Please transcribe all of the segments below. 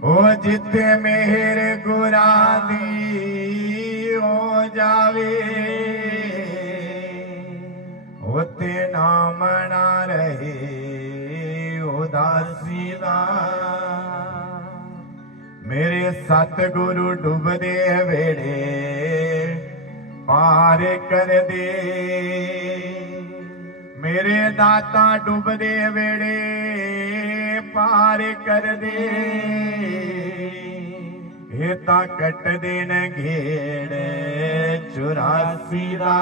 ओ जिते मेहर गुरा दी हो जावे होते नाम ना रहे उदासी दा। मेरे सतगुरु डुबदे वेड़े पार कर दे, मेरे दाता डुबदे वेड़े पार कर दे। ये ता कट देन घेड़ 84 दा।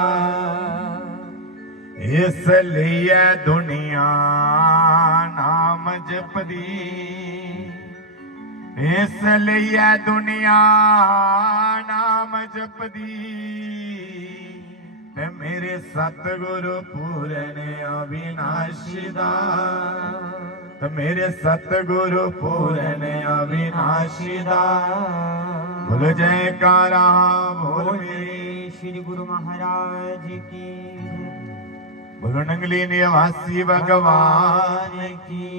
इसलिए दुनिया नाम जपदी, इसलिए दुनिया नाम जपदी। ते मेरे सतगुरु पूरन अविनाशी दा, ते मेरे सतगुरु पूरन अविनाशी दा। बोल जयकारा बोल मेरे श्री गुरु महाराज की, बोलो नंगली निवासी भगवान की।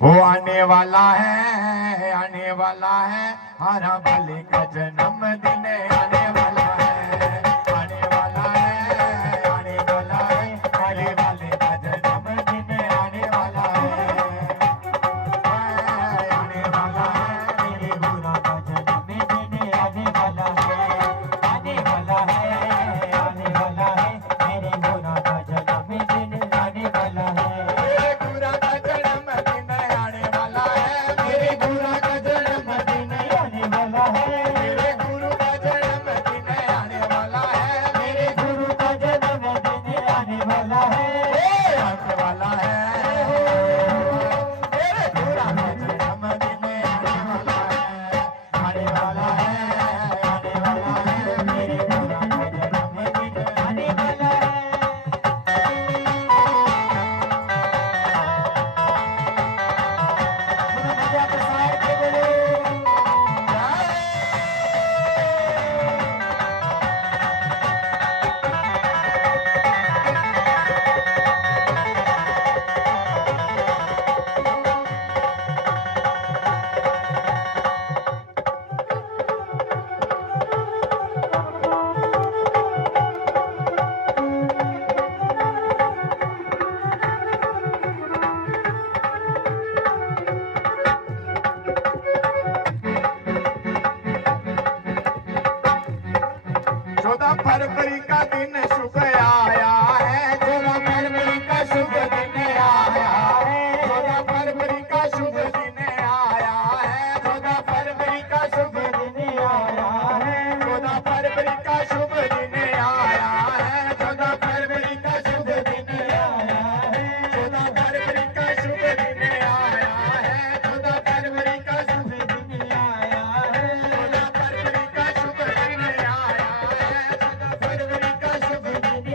वो आने वाला है, आने वाला है, हरा भले का जन्मदिन आने वाला है, आने वाला है, आने वाला है, हरे वाले का जन्मदिन आने वाला है, आने वाला है, मेरे बुरा का जन्मदिन आने वाला है, आने वाला है, आने वाला है, मेरे बुरा का जन्मदिन आने वाला है। फरवरी का दिन शुभ आया है, 14 फरवरी का शुभ दिन आया है, 14 फरवरी का शुभ दिन आया है, 14 फरवरी का शुभ दिन आया है, 14 फरवरी का शुभ दिन आया है, 14 फरवरी का शुभ दिन आया है, 14 फरवरी का शुभ दिन आया है, 14 फरवरी का शुभ दिन आया है, 14 फरवरी का शुभ दिन आया है, 14 फरवरी का शुभ दिन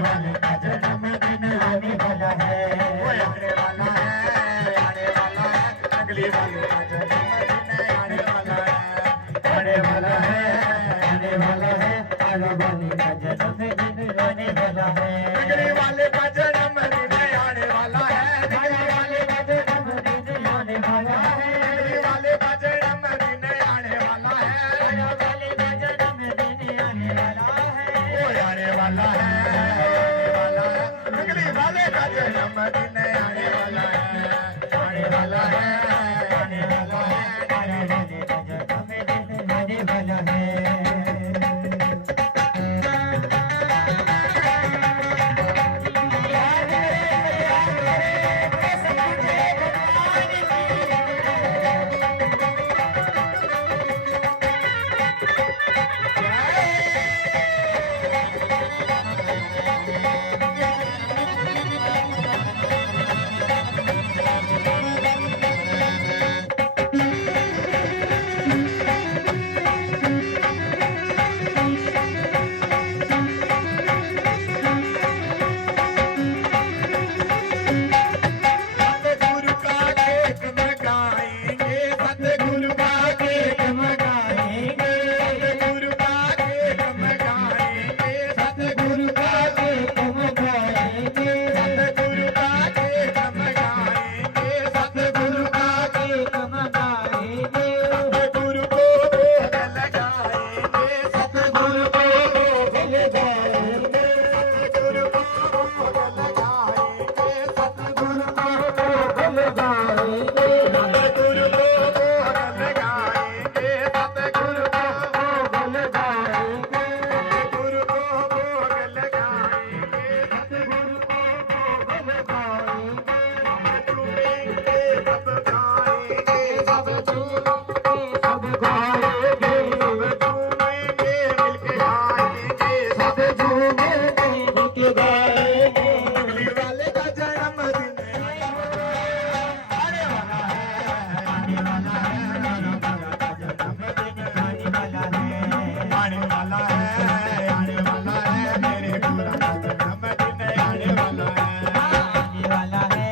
वाले का जन्मदिन आने वाला है। आने वाला है, आने वाला है, नंगली वाले का जन्मदिन आने वाला है, आने वाला है, आने वाला है, आने वाले का जन्मदिन आने वाला है। नंगली वाले का जन्मदिन आने वाला है, आने वाले का जन्मदिन आने वाला है। नंगली वाले का जन्मदिन आने वाला है, आने वाले का जन्मदिन आने वाला है। आने वाला है, नंगली वाले का जन्मदिन आने वाला है, आने वाला है, आने वाला है, आने वाले का जन्मदिन आने वाला है। सतगुरु का केक मंगाएंगे, सतगुरु का केक मंगाएंगे, सतगुरु का केक मंगाएंगे, सतगुरु का केक मंगाएंगे, सतगुरु का केक मंगाएंगे, सतगुरु का केक मंगाएंगे। सतगुरु को भोग लगाएंगे, सतगुरु को भोग लगाएंगे, सतगुरु को भोग लगाएंगे, सतगुरु को लगाएंगे, सतगुरु को भोग लगाएंगे, सतगुरु को भोग लगाएंगे। सतगुरु को भोग लगाएंगे, सतगुरु को भोग लगाएंगे, झूमेंगे सब गाएंगे, सब झूमेंगे सब गाएंगे, सब झूमेंगे मिलके गाएंगे, सब झूमेंगे मिलके गाएंगे। नंगली वाले का जन्मदिन आने वाला है, आने वाला है, आने वाला का जन्मदिन आने वाला है। आने वाला है, आने वाला है, मेरे पूरा का जन्मदिन आने वाला है, आने वाला है,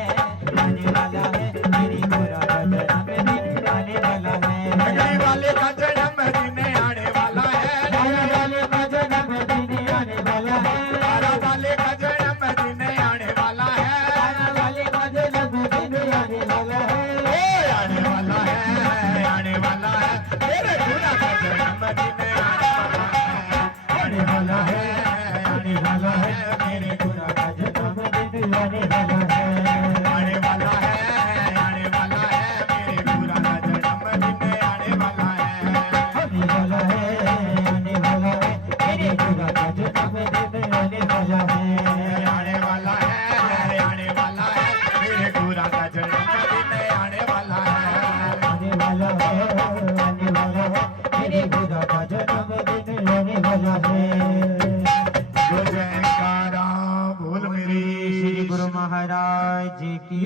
आने वाला है, मेरी बुरा का जन्मदिन आने वाला है। नंगली वाले का जन्मदिन आने वाला है, आने वाले का जन्मदिन आने वाला है। तारा वाले का जन्मदिन आने वाला है, आने वाले का जन्मदिन आने वाला है। आने वाला है, आने वाला है, मेरे पूरा का जन्मदिन आने वाला है, आने वाला है, मेरे बुरा का जन्मदिन आने वाला है। आने वाला है, आने वाला है, मेरे पूरा का जन्मदिन आने वाला है, आने वाला है, आने वाला है, मेरे बुरा का जन्मदिन आने वाला है। आने वाला है, आने वाला है, मेरे पूरा का जन्मदिन आने वाला है, आने वाला है, आने वाला है, मेरे बुरा का जन्मदिन आने वाला है। जो जयकारा बोल मेरी श्री गुरु महाराज जी की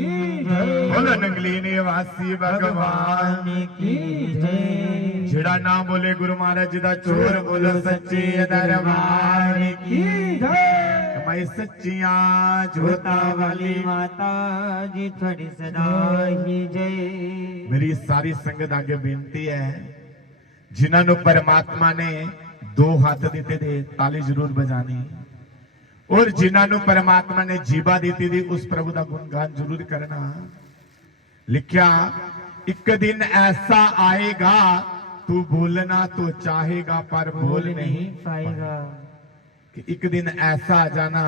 जय। बोल नंगली निवासी भगवान भगवान की जय। ਜਿਹੜਾ ਨਾ ਬੋਲੇ ਗੁਰੂ ਮਹਾਰਾਜ ਜੀ ਦਾ ਚੋਰ ਬੋਲ ਸੱਚੇ ਦਰਬਾਰ की जय। ਮੈਂ ਸੱਚੀਆਂ जोता ਜੋਤਾਂ वाली ਵਾਲੀ माता जी थोड़ी सदा ही जय। ਮੇਰੀ ਸਾਰੀ ਸੰਗਤ ਅੱਗੇ ਬੇਨਤੀ ਹੈ ਜਿਨ੍ਹਾਂ ਨੂੰ ਪਰਮਾਤਮਾ ਨੇ ਦੋ ਹੱਥ ਦਿੱਤੇ ਦੇ ਤਾਲੀ ਜ਼ਰੂਰ ਬਜਾਣੀ ਔਰ ਜਿਨ੍ਹਾਂ ਨੂੰ ਪਰਮਾਤਮਾ ਨੇ ਜੀਵਾ ਦਿੱਤੀ ਦੀ ਉਸ ਪ੍ਰਭੂ ਦਾ ਗੁਣਗਾਨ ਜ਼ਰੂਰ ਕਰਨਾ ਲਿਖਿਆ ਇੱਕ ਦਿਨ ਐਸਾ ਆਏਗਾ तू बोलना तो चाहेगा पर बोल नहीं पाएगा। कि एक दिन ऐसा आ जाना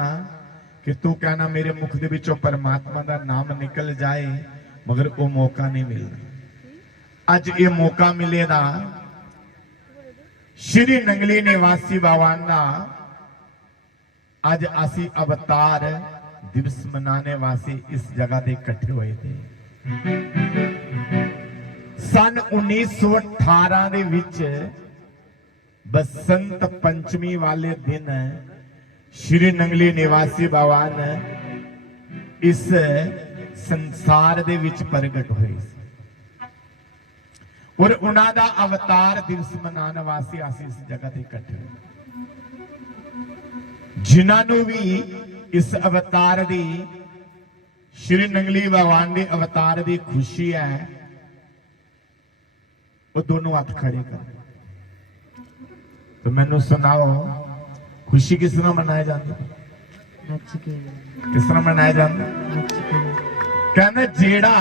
कि तू कहना मेरे मुख दे विचों परमात्मा दा नाम निकल जाए मगर वो मौका नहीं मिलना। अज ये मौका मिलेगा श्री नंगली निवासी भगवान दा अज असी अवतार दिवस मनाने वास्ते इस जगह ते इकट्ठे हुए थे। सन 1918 ਦੇ ਵਿੱਚ बसंत पंचमी वाले दिन श्री नंगली निवासी भगवान इस संसार ਦੇ ਵਿੱਚ ਪ੍ਰਗਟ ਹੋਏ ਸੀ और ਉਹਨਾਂ ਦਾ ਅਵਤਾਰ ਦਿਵਸ ਮਨਾਉਣ ਵਾਸਤੇ ਅਸੀਂ ਇਸ ਜਗ੍ਹਾ ਤੇ ਇਕੱਠੇ ਹੋਏ। ਜਿਨ੍ਹਾਂ ਨੂੰ ਵੀ इस अवतार दी श्री नंगली भगवान के अवतार की खुशी है, वो दोनों हाथ खड़े कर। तो मैनू सुनाओ, खुशी किस तरह मनाया जाता? किस तरह मनाया जाता? कहना जेड़ा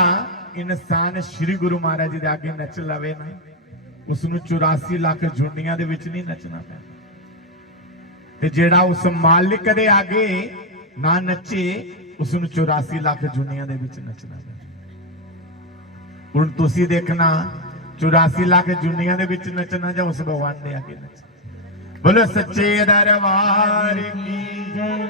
इंसान श्री गुरु महाराज जी दे आगे नच लवे ना, उसनू 84 लाख जुनिया दे विच नहीं नचना पैंदा। ते जेड़ा उस मालिक दे आगे ना नचे, उसनू 84 लाख जुनिया दे विच नचना पैंदा। हुण तुसीं देखना 84 लाख जुनिया दे विच नचना जां उस भगवान दे आगे नचना। बोलो सच्चे दरबार की जय।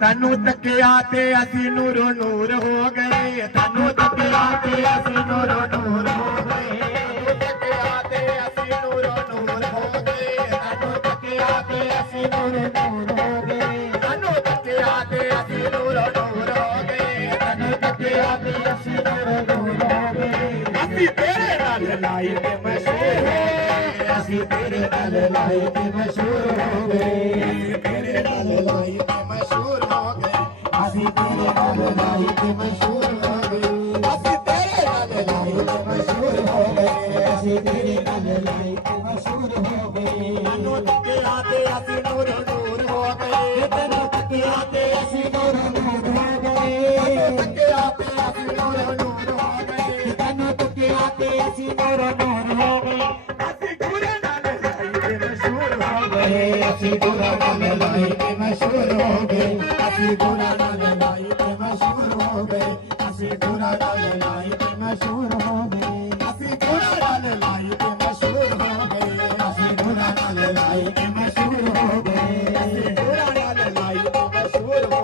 तनु तकिया ते असी नूरो नूर हो गए, तनु तकिया ते असी नूरो नूर हो गए, तनु तकिया ते असी नूरो नूर हो गए, तनु तकिया ते असी नूरो नूर हो गए, तनु तकिया ते असी नूरो नूर हो गए, तनु तकिया ते असी नूरो नूर हो गए। असी तेरे नाल लाई ते मशहूर हो गए, असी तेरे नाल लाई ते मशहूर हो गए, तेरे नाल लाई ते मशहूर हो गए, असी तेरे नाल लाई ते मशहूर हो गए, असी तेरे नाल लाई ते मशहूर हो गए, असी तेरे नाल लाई ते मशहूर हो गए। तनु तकिया ते असी नूर नूर हो गए, तनु तकिया ते असी नूर नूर हो गए, तनु तकिया ते असी नूर नूर हो गए, तनु तकिया ते असी नूर नूर हो गए। असी गुरु नाल लाई ते मशहूर हो गए, असी गुरु नाल लाई ते मशहूर हो गए, असी गुरु नाल लाई ते मशहूर हो गए, असी गुरु नाल लाई ते मशहूर हो गए, असी गुरु नाल लाई ते मशहूर हो गए, असी गुरु नाल लाई ते मशहूर हो गए, असी गुरु नाल लाई ते मशहूर हो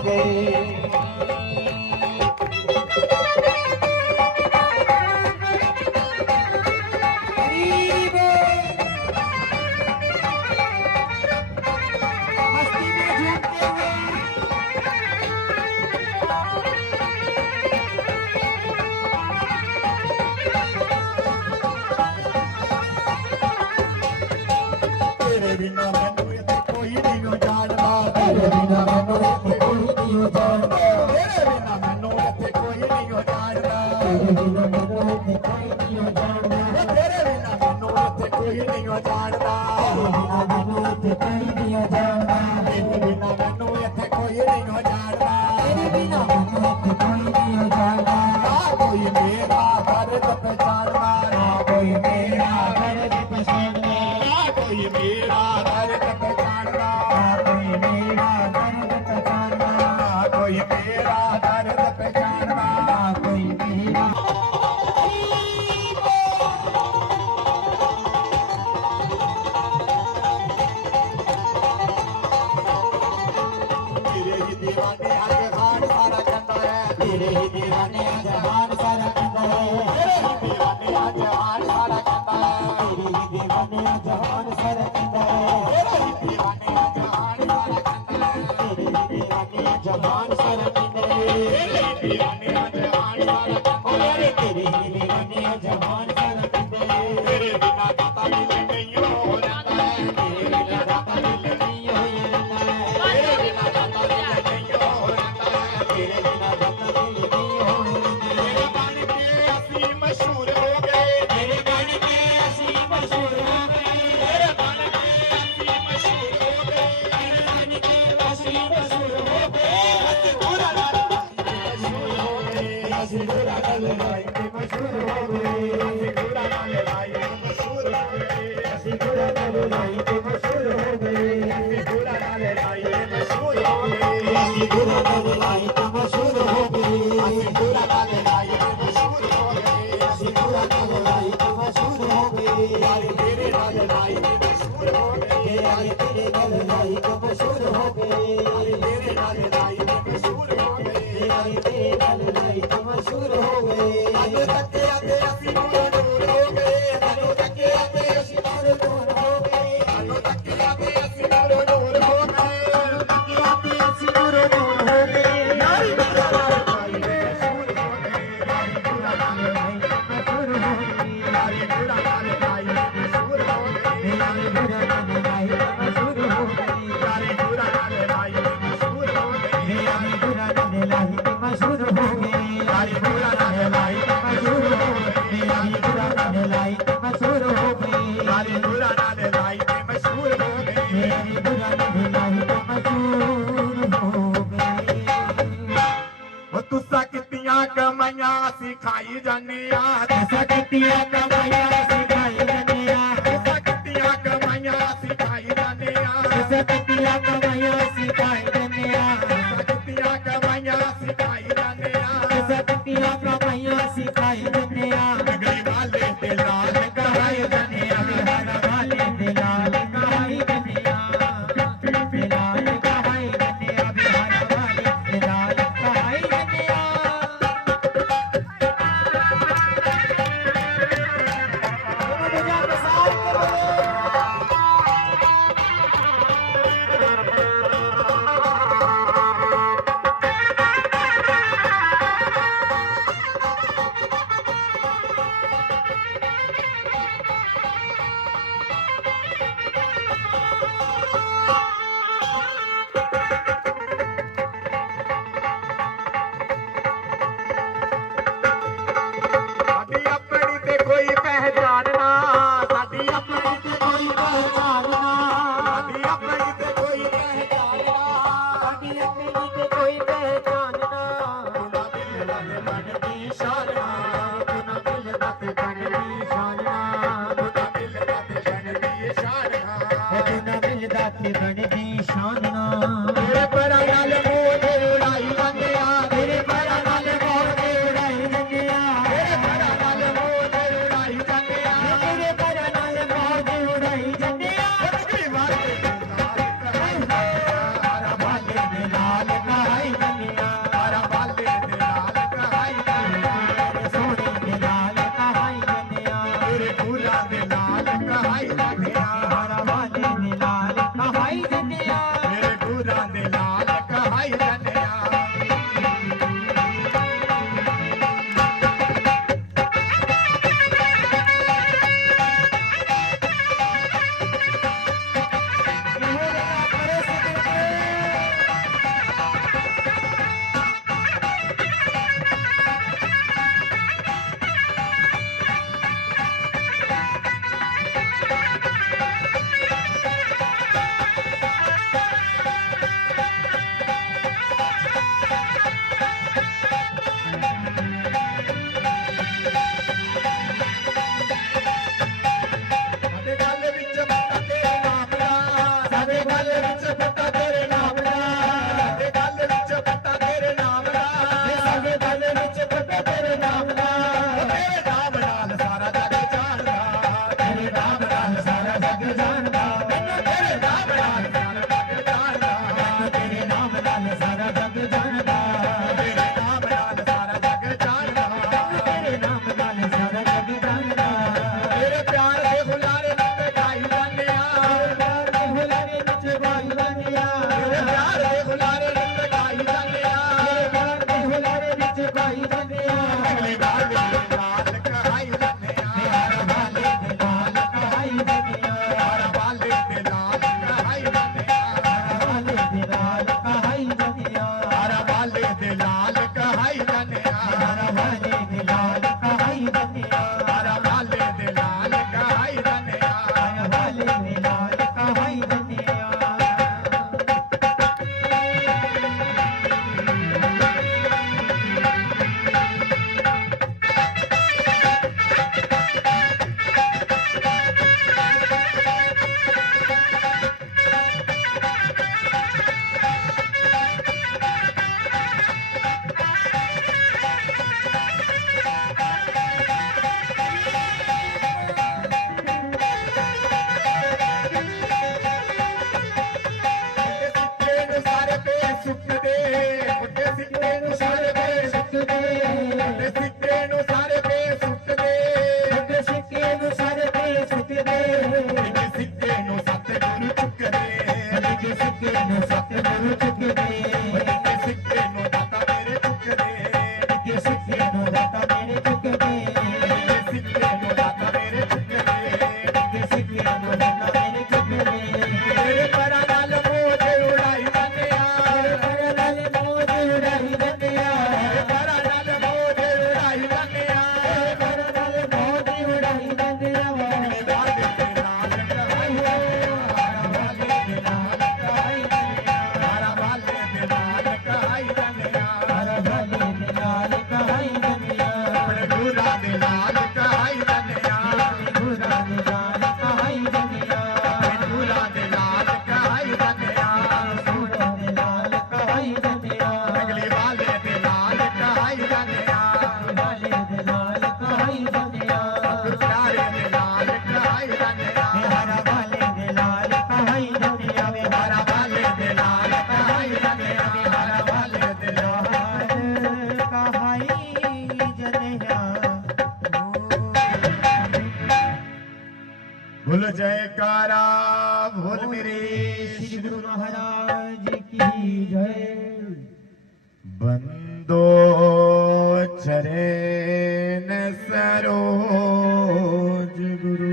गए। तेरे ही दीवाने जहान सारा कंदा है। दीवाने जहान सारा ओ यारे तेरे ही दीवाने जहान सारा कहते तेरे बिना दाता दिल नहीं हो जाता है तेरे बिना दाता दिल नहीं हो जाता है तेरे बिना दाता दिल नहीं हो जाता है तेरे बिना दाता दिल नहीं हो तेरे गाने के असली मशहूर हो गए तेरे गाने के असली मशहूर हो गए तेरे गाने के असली मशहूर हो गए तेरे गाने के असली मशहूर हो गए असली बुरा मशहूर हो गए असली बुरा भाई के मशहूर हो गए असली बुरा भाई मशहूर हो गए असली बुरा भाई के मशहूर हो गए असली बुरा भाई मशहूर हो गए असली बुरा भाई के मशहूर हो गए असली बुरा भाई मशहूर हो गए असली बुरा भाई के मशहूर हो गए यार तेरे लाल भाई मशहूर हो गए यार तेरे गल भाई के मशहूर हो गए तेरे लाल भाई मशहूर हो गए यार तेरे गल भाई के मशहूर हो गए आलो तक आते असली दूर हो गए आलो तक आते असली दूर हो गए आलो तक आते असली दूर हो गए आलो तक आते असली दूर हो गए यारी तेरा लाल भाई मशहूर हो गए यारी तेरा लाल भाई के मशहूर हो गए यारी तेरा लाल भाई मशहूर हो गए यार बुरा भाई के मशहूर हो गए यारी तेरा लाल भाई मशहूर हो गए यार बुरा भाई के मशहूर हो गए यारी तेरा लाल भाई मशहूर हो गए यार बुरा भाई के मशहूर हो गए यारी तेरा लाल भाई मशहूर हो गए मेरी बुरा भाई के मशहूर हो गए ਉਹ ਤੁਸਾਂ ਕਿਤੀਆਂ ਕਮਾਈਆਂ ਸਿਖਾਈ ਜਾਂਦੇ ਆ ऐसा कितिया कमाया सिखाई जनिया ਤੁਸਾਂ ਕਿਤੀਆਂ ਕਮਾਈਆਂ ਸਿਖਾਈ ਜਾਂਦੇ ਆ ऐसा कितिया कमाया सिखाई जनिया ਤੁਸਾਂ ਕਿਤੀਆਂ ਕਮਾਈਆਂ ਸਿਖਾਈ ਜਾਂਦੇ ਆ ऐसा कितिया कमाया सिखाई जनिया ਨਗਰੀ ਵਾਲੇ ਤੇ ਲਾਲ कहाई जनिया बिहार वाले दिलाल कहाई जनिया दिलाल कहाई जनिया बिहार वाले दिलाल कहाई जनिया भूल जयकारा भूल मेरे श्री गुरु महाराज की जय। बंदो चरण सरोज गुरु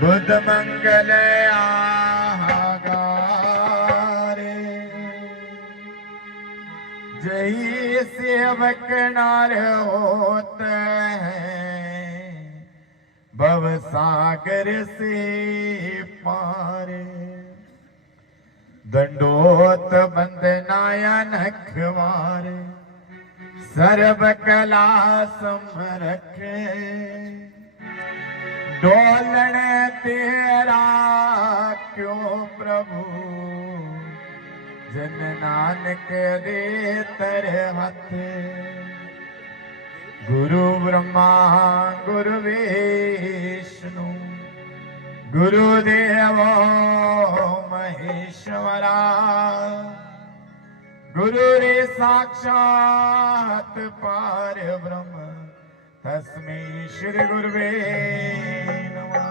बुद्ध मंगल आगारे जय सेवक नार होत है भव सागर से पार दंडोत बंदनाया नखवार सर्व कला समरख डोलन तेरा क्यों प्रभु जन नानक दे तर हथ गुरु ब्रह्मा गुरु विष्णु गुरुदेवो महेश्वरा गुरु रे साक्षात पार ब्रह्म तस्मै श्री गुरुवे नमः।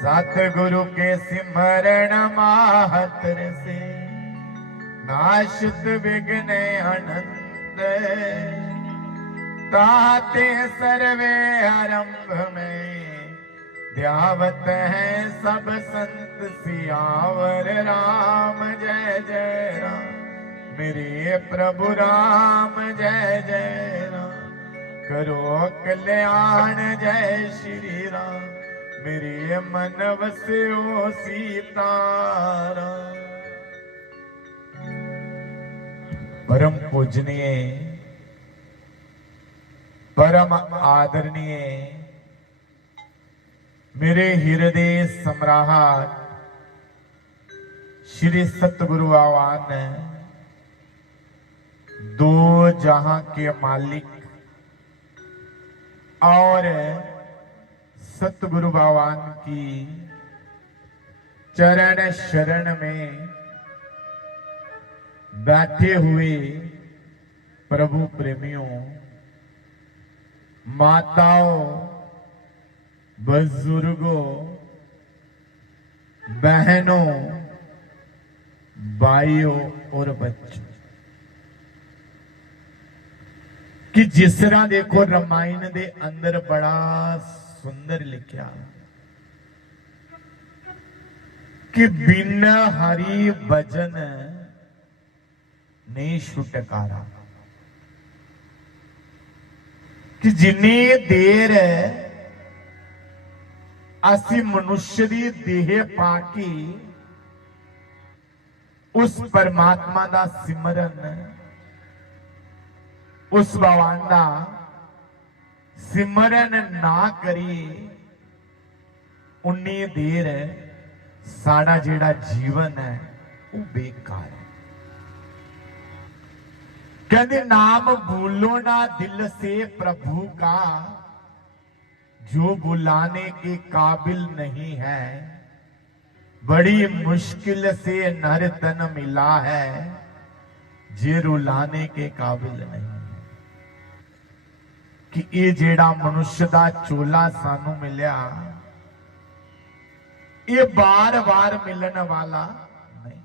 सतगुरु के सिमरण माहतर से नाशित विघ्न अनंत ताते सर्वे आरंभ में ध्यावत है सब संत सियावर राम जय जय राम मेरे प्रभु राम जय जय राम करो कल्याण जय श्री राम मेरे मन वस्यो सीताराम। परम पूजनीय परम आदरणीय मेरे हृदय सम्राट श्री सतगुरु आवान दो जहां के मालिक और सतगुरु भगवान की चरण शरण में बैठे हुए प्रभु प्रेमियों माताओं बुजुर्गों बहनों भाइयों और बच्चों कि जिस तरह देखो रामायण दे अंदर बड़ा सुंदर लिखा कि बिना हरि भजन नहीं छुटकारा कि जिन्नी देर असी मनुष्य दी देह पाके उस परमात्मा दा सिमरन उस भगवान दा सिमरन ना करिए उन्नी देर साड़ा जेड़ा जीवन है वो बेकार है। कहते नाम भूलो ना दिल से प्रभु का जो बुलाने के काबिल नहीं है बड़ी मुश्किल से नर तन मिला है जे रुलाने के काबिल नहीं कि ये जेड़ा मनुष्य दा चोला सानू मिलिया ये बार बार मिलने वाला नहीं।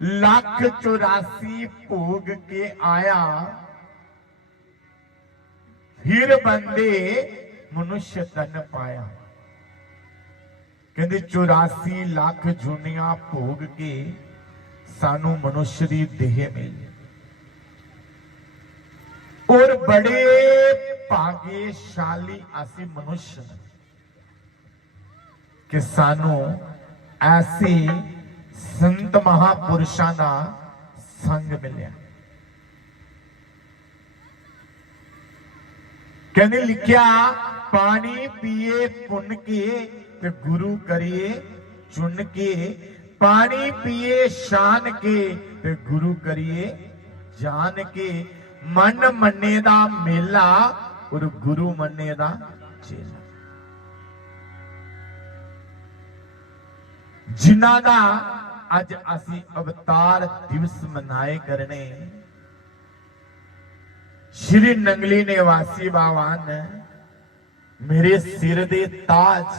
1,84 भोग के आया फिर बंदे मनुष्य तन पाया। कहते 84 लाख जुनिया भोग के सानू मनुष्य दी देह मिली और बड़े भाग्यशाली ऐसे मनुष्य कि सानू ऐसे संत महापुरुषों का संग मिले। कहने लिखा पानी पिए पुन के ते गुरु करिए चुन के पानी पिए शान के ते गुरु करिए जान के मन मन्ने दा मेला और गुरु मन्ने दा चेला। जिन्हां दा अज असी अवतार दिवस मनाए करने श्री नंगली निवासी बावान मेरे सिर दे ताज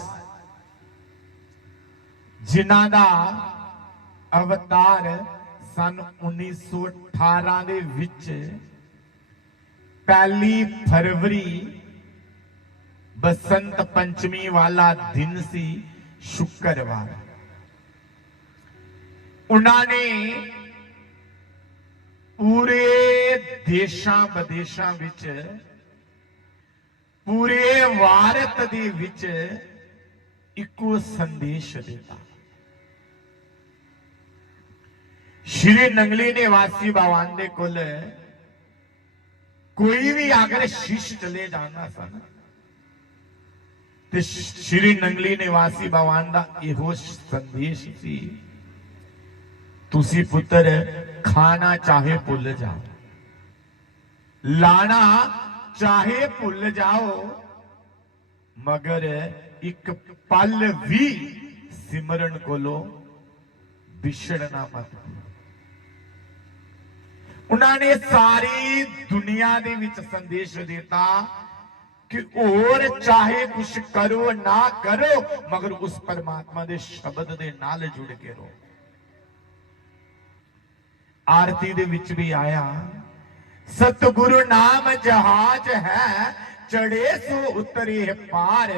जिन्हां दा अवतार सन 1918 ਦੇ ਵਿੱਚ 1 फरवरी बसंत पंचमी वाला दिन सी शुक्रवार। उन्होंने पूरे देशां विदेशां विच पूरे भारत दे विच इको संदेश दिता। श्री नंगली निवासी भगवान दे कोल कोई भी अगर शिष्य चले जाना सन ते श्री नंगली निवासी भगवान दा इहो संदेश सी, तुसी पुत्र खाना चाहे भुल जाओ, लाना चाहे भुल जाओ, मगर एक पल भी सिमरन कोलो बिछड़ना मत। उन्होंने सारी दुनिया दे विच संदेश देता कि और चाहे कुछ करो ना करो, मगर उस परमात्मा दे शब्द दे नाल जुड़ के रहो। आरती दे विच भी आया, सतगुरु नाम जहाज है चढ़े सो उतरे पार,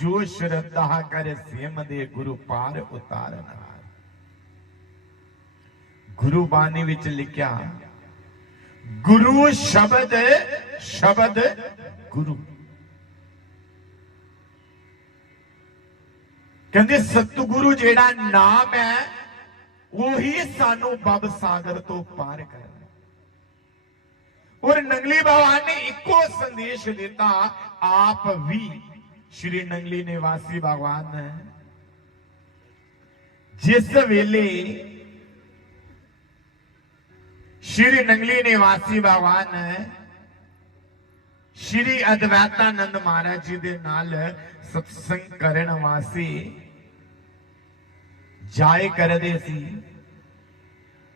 जो श्रद्धा कर सेम दे गुरु पार उतारना। गुरु बानी विच लिखा, गुरु शब्द शब्द गुरु। कहते सतगुरु जेड़ा नाम है वही सानू बब सागर तो पार करना। और नंगली भगवान ने इको संदेश देता, आप भी श्री नंगली निवासी भगवान जिस वेले श्री नंगली निवासी भगवान श्री अद्वैतानंद महाराज जी दे नाल सत्संग करन वास्ते जाए करदे सी।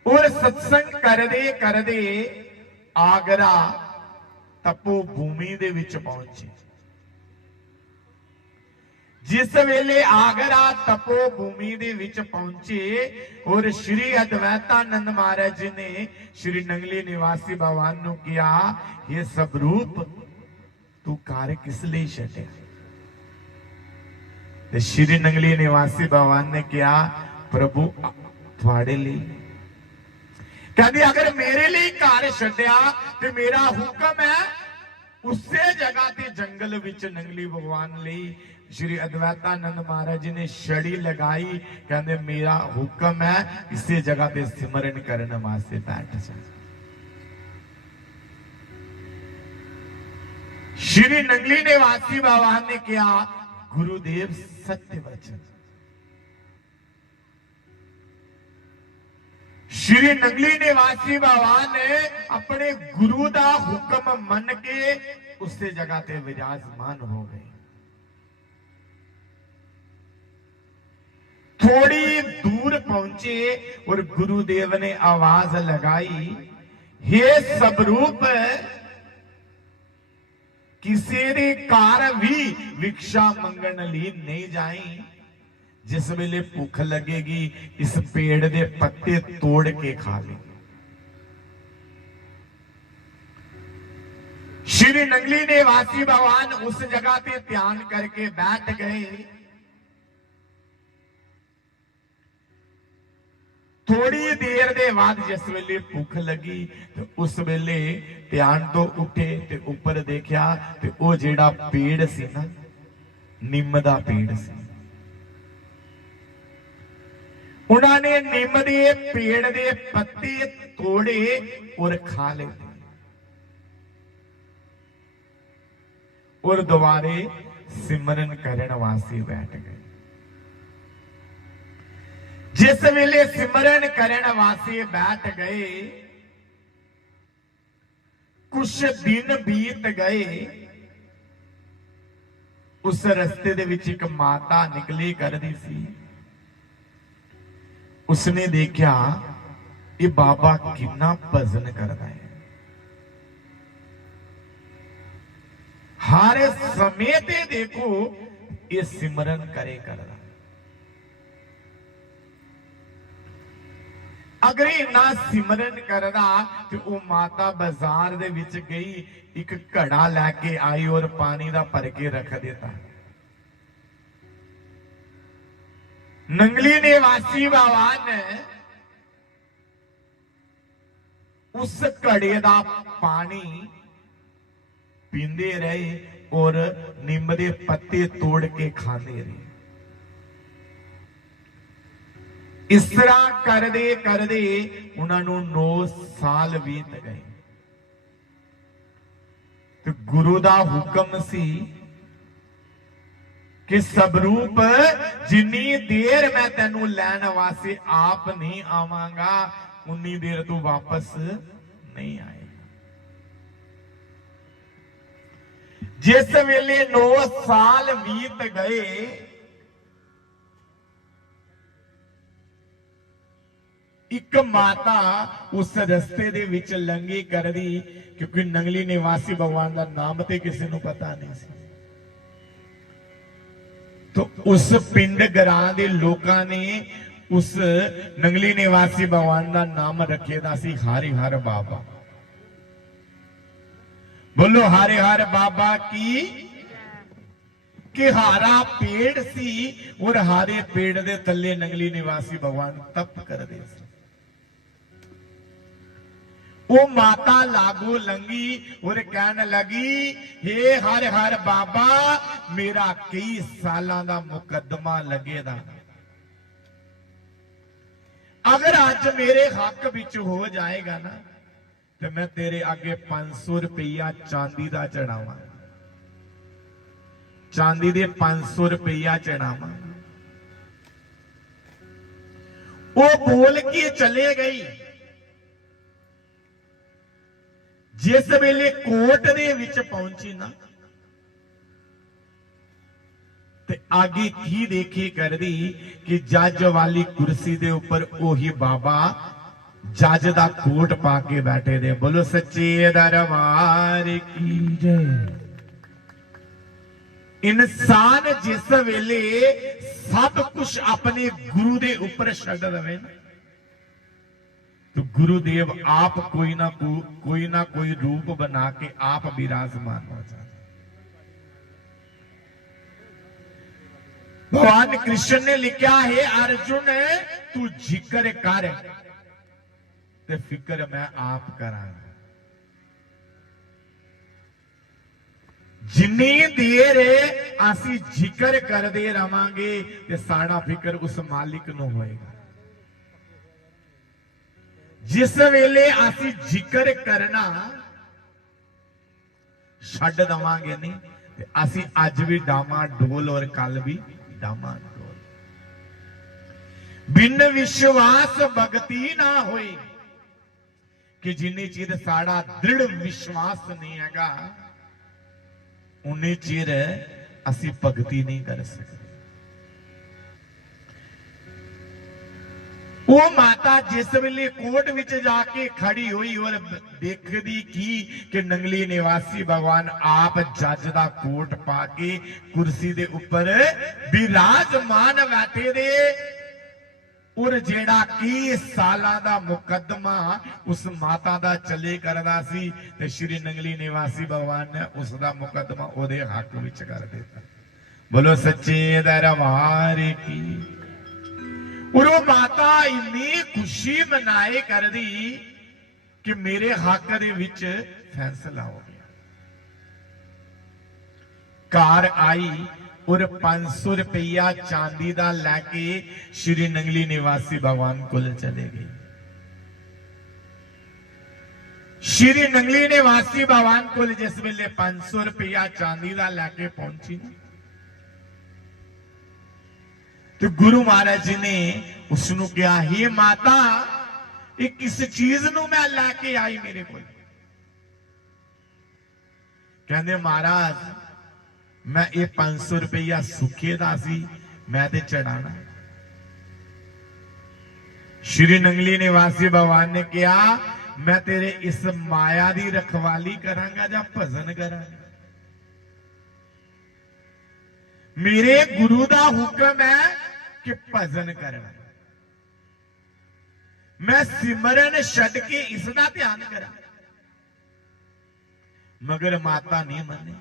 और सत्संग करदे करदे आगरा तपो भूमि दे विच पहुंचे। जिस वेले आगरा तपो भूमि दे विच पहुंचे और श्री अद्वैतानंद महाराज जी ने श्री नंगली निवासी भगवान नू किया, ये सब रूप तू कार किस लिए छड्या? ते श्री नंगली निवासी भगवान ने किया, प्रभु थोड़े लिए। कहते अगर मेरे लिए घर छड्या ते मेरा हुक्म है उसे जगह ते जंगल विच नंगली भगवान लिए श्री अद्वैतानंद महाराज जी ने छड़ी लगाई। कहते मेरा हुक्म है इसे जगह पे सिमरन करने वास्ते बैठ जा। श्री नंगली निवासी भगवान ने कहा, गुरुदेव सत्य वचन। श्री नंगली निवासी भगवान ने अपने गुरु का हुक्म मन के उसे जगह पे विराजमान हो गए। थोड़ी दूर पहुंचे और गुरुदेव ने आवाज लगाई, हे सबरूप किसी ने कार भी भिक्षा मंगन ली नहीं जाई। जिस वेले भूख लगेगी इस पेड़ के पत्ते तोड़ के खा ले। श्री नंगली निवासी भगवान उस जगह पे ध्यान करके बैठ गए। थोड़ी देर दे बाद जिस वेले भूख लगी तो उस वेले ध्यान तो उठे ते ऊपर देखा ते ओ जेड़ा पेड़ सी ना, निम दा पेड़ सी। उन्होंने निम दे पेड़ दे पत्ते तोड़े और खा ले और दोबारे सिमरन करने वास्ते बैठ गए। जिस वेले सिमरन करने वास्ते बैठ गए कुछ दिन बीत गए। उस रस्ते दे विच एक माता निकली करदी सी। उसने देखा ये बाबा कितना भजन करता है। हर समय ते देखो ये सिमरन करे करदा। अगर ये ना सिमरन करदा तो वो माता बाजार दे विच गई एक घड़ा लैके आई और पानी दा भर के रख देता। नंगली निवासी भगवान उस घड़े दा पानी पींदे रहे और नीम दे पत्ते तोड़ के खाते रहे। इस तरह करदे करदे उन्होंने 9 साल बीत गए। तो गुरु दा हुक्म सी कि सबरूप जिन्नी देर मैं तेनू लैन वास्ते आप नहीं आवांगा उन्नी देर तू वापस नहीं आएगा। जिस वेले 9 साल बीत गए एक माता उस रस्ते दे विच लंघी करदी, क्योंकि नंगली निवासी भगवान का नाम ते किसी नूं पता नहीं सी। तो उस पिंड ग्रां दे लोकां ने उस नंगली निवासी भगवान का नाम रखे दा सी हरि हर बाबा। बोलो हरि हर बाबा की। कि हारा पेड़ सी और हारे पेड़ दे थल्ले नंगली निवासी भगवान तप करदे सी। वो माता लागू लंगी और कहने लगी, हे हर हर बाबा मेरा कई सालों का मुकदमा लगेगा। अगर आज मेरे हक विच हो जाएगा ना तो मैं तेरे आगे 500 रुपया चांदी का चढ़ावा। चांदी दे 500 रुपया चढ़ावा। वो बोल के चले गई। जिस वेले कोर्ट दे विच पहुंची ना ते आगे की देखी कर दी कि जज वाली कुर्सी दे ऊपर ओही बाबा जज दा कोट पाके बैठे दे। बोलो सच्चे दरबार की जय। इंसान जिस वेले सब कुछ अपने गुरु दे ऊपर छड्ड दवे ना तो गुरुदेव आप कोई ना कोई रूप बना के आप विराजमान हो जाते। भगवान कृष्ण ने लिखा है, अर्जुन तू जिक्र कर ते फिक्र मैं आप करांगा। जिन्नी देर असी जिक्र करते रहांगे ते साडा फिक्र उस मालिक नूं होएगा। जिस वेले असी जिक्र करना छड्ड दवांगे नहीं ते असी अज भी डामा डोल और कल भी डामा डोल। बिन विश्वास भगती ना होई कि जिन्नी चीज साड़ा दृढ़ विश्वास नहीं हैगा उन्नी चीर असी भगती नहीं कर सकते। वो माता जिस वेले कोर्ट विच जाके खड़ी हुई और देखदी की कि नंगली निवासी भगवान आप जज दा कोट पाके कुर्सी दे ऊपर विराजमान बैठे दे और जेड़ा की सालां दा मुकदमा उस माता दा चले करदा सी ते श्री नंगली निवासी भगवान ने उस दा मुकदमा ओदे हक विच कर दिता। बोलो सच्चे दरबार की। और वो माता इन्नी खुशी मनाए कर दी कि मेरे हक दे विच फैसला हो गया। कार आई और 500 रुपया चांदी का लैके श्री नंगली निवासी भगवान को चले गई। श्री नंगली निवासी भगवान को जिस वेले 500 रुपया चांदी का लैके पहुंची ना तो गुरु महाराज जी ने उसनु कहा, हे माता ये किस चीज नू मैं लैके आई मेरे को। कहते महाराज मैं ये 500 रुपया सुखे दा सी मैं ते चढ़ाना। श्री नंगली निवासी भगवान ने कहा मैं तेरे इस माया दी रखवाली करांगा या भजन करांगा। मेरे गुरु दा हुक्म है कि भजन करना, मैं सिमरन छड्ड के इसका ध्यान करा। मगर माता नहीं मनी।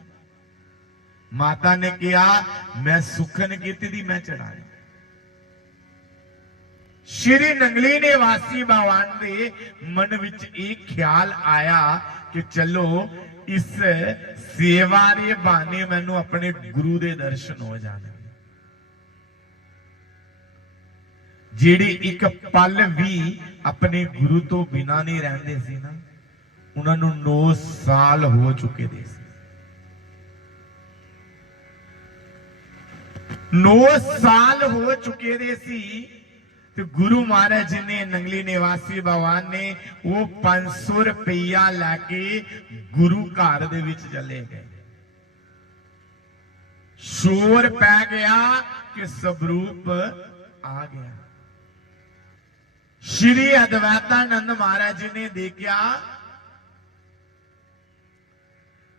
माता ने कहा मैं सुखन कीती दी मैं चढ़ाई। श्री नंगली ने वासी भगवान दे मन विच एक ख्याल आया कि चलो इस सेवा दे बहाने मैनू अपने गुरु दे दर्शन हो जाने। जेड़ी एक पल भी अपने गुरु तो बिना नहीं रहंदे सी ना, उन्हां नू 9 साल हो चुके थे। 9 साल हो चुके दे सी तो गुरु महाराज जी ने नंगली निवासी भगवान ने वो 500 रुपया लैके गुरु घर दे विच चले गए। शोर पै गया कि स्वरूप आ गया। श्री अद्वैतानंद महाराज जी ने देखा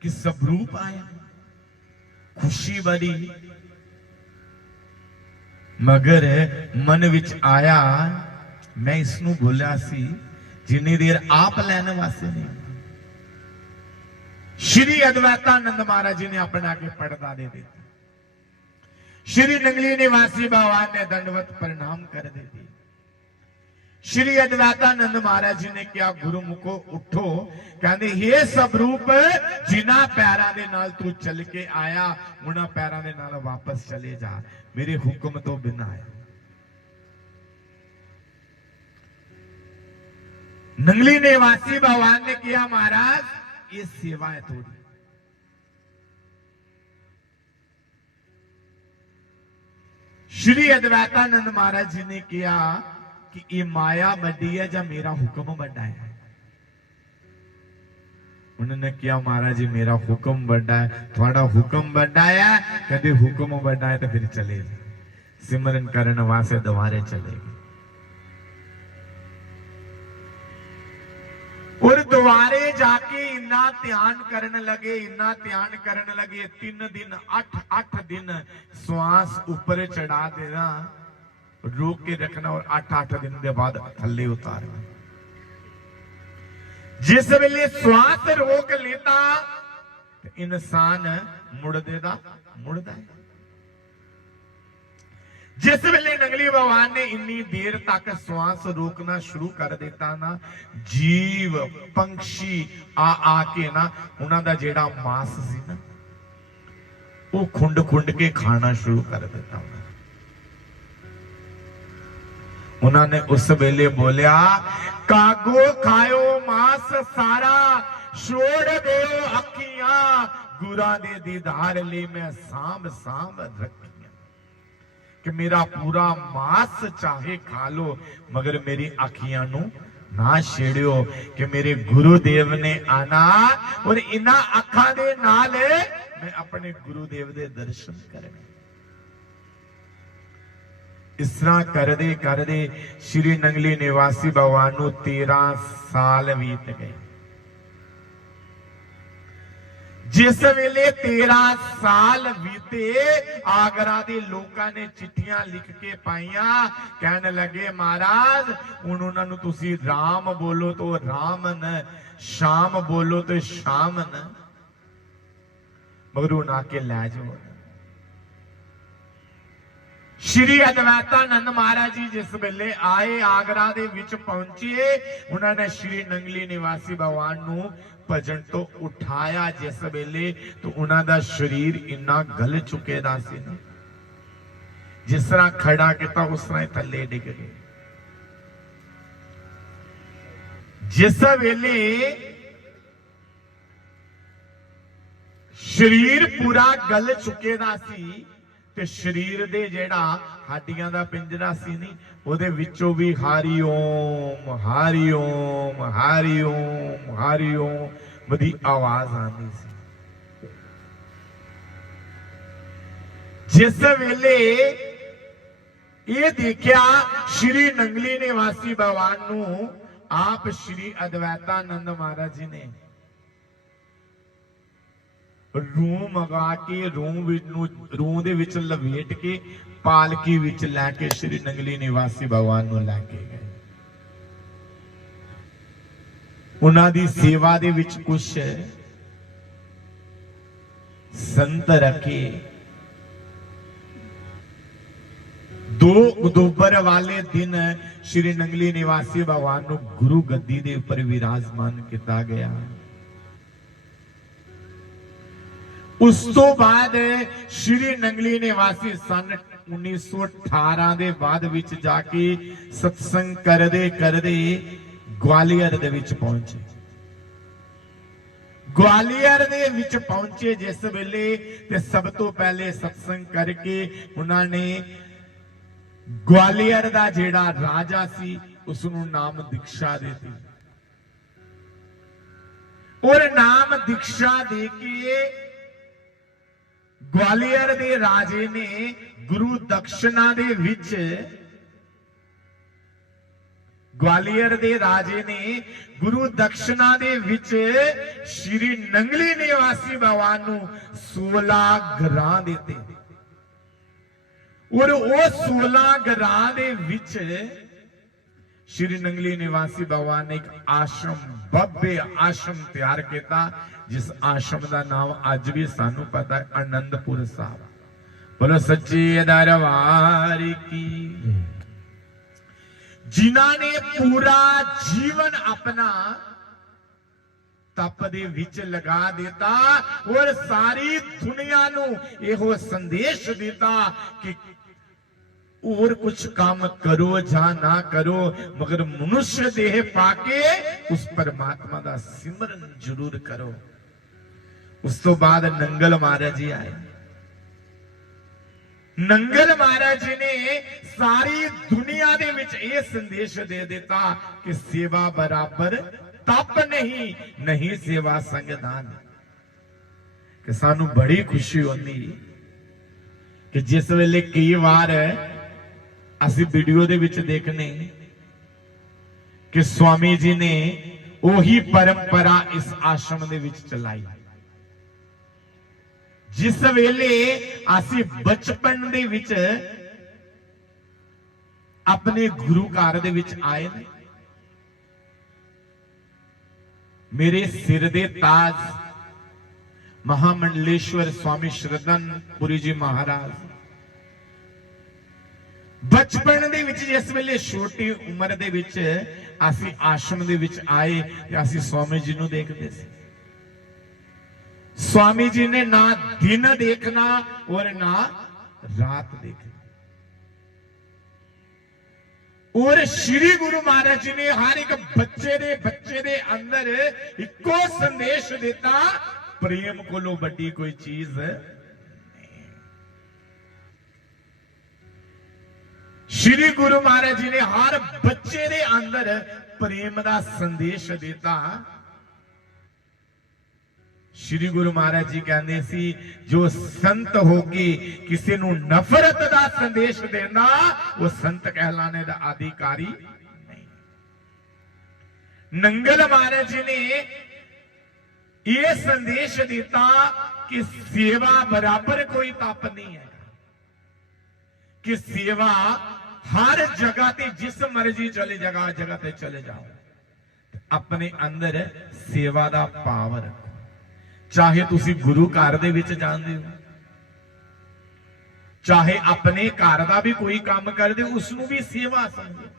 कि स्वरूप आया, खुशी बड़ी, मगर मन विच आया मैं इसनू बोलिया सी जिन्नी देर आप लैने वास्ते नहीं। श्री अद्वैतानंद महाराज जी ने अपना के पर्दा दे दिया। श्री नंगली निवासी भगवान ने दंडवत प्रणाम कर दी। श्री अद्वैतानंद महाराज जी ने क्या गुरु मुखो उठो, कहते हे स्वरूप जिन्हां पैरां दे नाल तू चल के आया उन्हां पैरां दे नाल वापस चले जा, मेरे हुक्म तो बिना आया। नंगली निवासी भगवान ने किया महाराज ये सेवा है थोड़ी। श्री अद्वैतानंद महाराज जी ने किया कि ये माया बड़ी है या मेरा हुक्म बड़ा है। उन्होंने किया महाराज जी मेरा हुक्म बड़ा है। थोड़ा हुक्म बड़ा है, कहते हुक्म बड़ा है तो फिर चले सिमरन करने वास्ते दोबारे चलेगी। और दोबारे जाके इन्ना ध्यान करने लगे, इन्ना ध्यान करने लगे। 3 दिन 8 दिन श्वास ऊपर चढ़ा देना, रोक के रखना और 8 दिन के बाद थल्ले उतारना। जिस वेले श्वास रोक लेता तो इंसान मुड़दा है। जिस वेले नंगली भगवान ने इन्नी देर तक श्वास रोकना शुरू कर देता ना, जीव पंछी आ के ना उन्हां दा जेड़ा मांस सी ना वो खुंड खुंड के खाना शुरू कर देता। उन्होंने उस वेले बोलिया कागो खायो मांस सारा, छोड़ दो अखियां गुरा दे दीदार ले मैं सांभ सांभ रखियां। कि मेरा पूरा मांस चाहे खा लो मगर मेरी अखियां नू ना छेड़ियो, कि मेरे गुरुदेव ने आना और इन्हां अखां दे नाल मैं अपने गुरुदेव दे दर्शन करने। इस तरह करदे करदे श्री नंगली निवासी भगवान नू 13 साल बीत गए। जिस वेले 13 साल बीते आगरा दे लोकां ने चिट्ठियां लिख के पाइयां, कहने लगे महाराज हुण उन्हां नू तुसी राम बोलो तो राम न, शाम बोलो तो शाम न, मगर उन्हां के लै जाओ। श्री अद्वैतानंद महाराज जी जिस वेले आए आगरा दे विच पहुंचे, उन्होंने श्री नंगली निवासी भगवान नू भजन तो उठाया। जिस वेले तो उन्हां दा शरीर इन्ना गल चुके दा सी ना, जिस तरह खड़ा किया उस तरह थले डिग गए। जिस वेले शरीर पूरा गल चुके दा सी ते शरीर दे जेड़ा हड्डियां दा पिंजरा सी नी ओदे विचों भी हरि ओम हरि ओम हरि ओम हरि ओम बड़ी आवाज आनी सी। जिस वेले ये देखा श्री नंगली निवासी भगवान नू आप श्री अद्वैतानंद महाराज जी ने रूह मंगा के रूह दे विच लवेट के पालकी विच लैके श्री नंगली निवासी भगवान नूं लैके गए। उन्हां दी सेवा दे विच कुछ संत रखे। 2 अक्तूबर वाले दिन श्री नंगली निवासी भगवान नूं गुरु गद्दी दे उपर विराजमान किया गया। उस तो बाद श्री नंगली निवासी सन 1918 दे बाद विच जाके सत्संग करदे करदे ग्वालियर दे विच पहुंचे। ग्वालियर दे विच पहुंचे जिस वेले ते सब तो पहले सत्संग करके उन्होंने ग्वालियर दा जेड़ा राजा सी उसनूं नाम दीक्षा देती और नाम दीक्षा दे के ग्वालियर दे राजे ने गुरु दक्षिणा दे विच ग्वालियर दे राजे ने गुरु दक्षिणा दे विच श्री नंगली निवासी भगवान नूं 16 ग्रां देते और वो 16 ग्रां दे विच श्री नंगली निवासी भगवान ने एक आश्रम भव्य आश्रम तैयार किया जिस आश्रम का नाम अज भी सानू पता है आनंदपुर साहब। बोलो सच्चे दरबार की। जिन्हां ने पूरा जीवन अपना तप दे विच लगा देता और सारी दुनिया नू एहो संदेश देता कि और कुछ काम करो या ना करो मगर मनुष्य देह पाके उस परमात्मा दा सिमरन जरूर करो। उस तो बाद नंगल महाराज जी आए। नंगल महाराज जी ने सारी दुनिया दे विच ये संदेश दे देता कि सेवा बराबर तप नहीं, नहीं सेवा संगदान। कि सानू बड़ी खुशी होती कि जिस वेले कई बार असी वीडियो दे विच देखने कि स्वामी जी ने ओही परंपरा इस आश्रम दे विच चलाई। जिस वेले असी बचपन दे विच अपने गुरु घर दे विच आए ने, मेरे सिर दे ताज महामंडलेश्वर स्वामी श्रद्धनपुरी जी महाराज बचपन दे विच जिस वेले छोटी उम्र दे विच असी आश्रम दे विच आए ते असी स्वामी जी नूं देखदे सी। स्वामी जी ने ना दिन देखना और ना रात देखना और श्री गुरु महाराज जी ने हर एक बच्चे दे अंदर इको संदेश देता, प्रेम कोलों बड़ी कोई चीज नहीं। श्री गुरु महाराज जी ने हर बच्चे दे अंदर प्रेम दा संदेश देता। श्री गुरु महाराज जी कहते सी जो संत होके किसी नूं नफरत दा संदेश देना वो संत कहलाने दा अधिकारी नहीं। नंगल महाराज जी ने ये संदेश दिता कि सेवा बराबर कोई तप नहीं है, कि सेवा हर जगह ते जिस मर्जी चले जगह ते चले जाओ, अपने अंदर सेवा दा पावर रखो। चाहे तुसी गुरु घर दे विच जांदे हो, चाहे अपने घर दा भी कोई काम करदे हो, उसनूं भी सेवा समझो।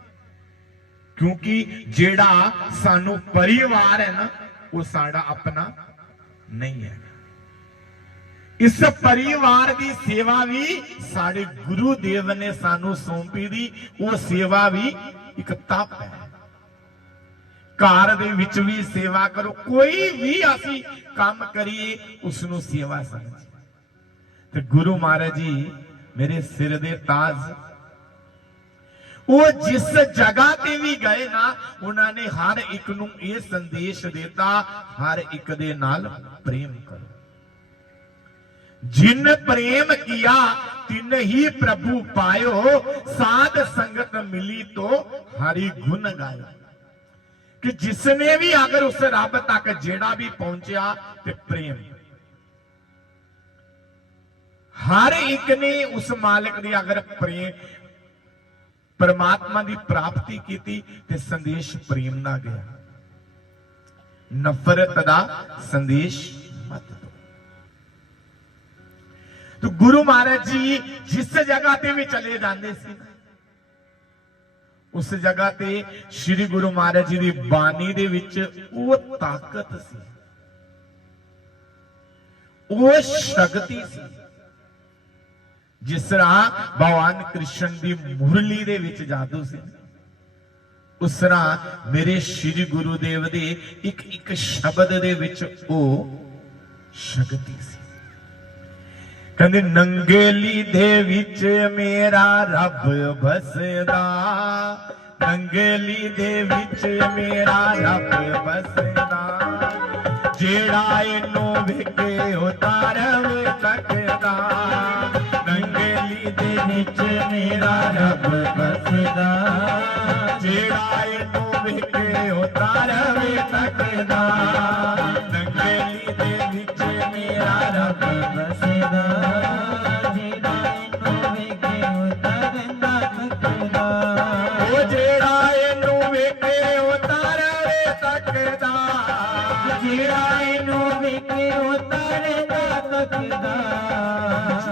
क्योंकि जेड़ा सानू परिवार है ना वो साडा अपना नहीं है। इस परिवार की सेवा भी साडे गुरुदेव ने सानू सौंपी दी, वो सेवा भी एक तप है। घर दे विच भी सेवा करो, कोई भी असी काम करिए उसनू सेवा समझ। तो गुरु महाराज जी मेरे सिर दे ताज, वो जिस जगह ते भी गए ना उन्होंने हर एक नू ये संदेश देता, हर एक दे नाल प्रेम करो। जिन प्रेम किया तिन ही प्रभु पायो, साध संगत मिली तो हरि गुण गायो। कि जिसने भी अगर उस रब तक जेड़ा भी पहुंचा ते प्रेम हर एक ने उस मालिक दी अगर प्रेम परमात्मा की प्राप्ति की ते संदेश प्रेम ना गया, नफरत का संदेश मत दो। तो गुरु महाराज जी जिस जगह ते भी चले जाते सी, उस जगह ते श्री गुरु महाराज जी की बानी दे विच वो ताकत सी, वो शक्ति सी, जिस तरह भगवान कृष्ण की मुरली दे विच जादू सी, उस तरह मेरे श्री गुरुदेव दे एक एक शब्द दे विच ओ शक्ति सी। कहंदे नंगेली दे विच मेरा रब बसदा, नंगेली दे विच मेरा रब बसदा, जेड़ा इनू विके उतारवे तकदा, नंगेली दे विच मेरा रब बसदा, जेड़ा इनू विके उतारवे तकदा, नंगेली दे विच मेरा रब बसदा, जेड़ा इनू विके उतारवे तकदा, ओ जेड़ा इनू विके उतारवे तकदा, जेड़ा इनू विके उतारदा तकदा,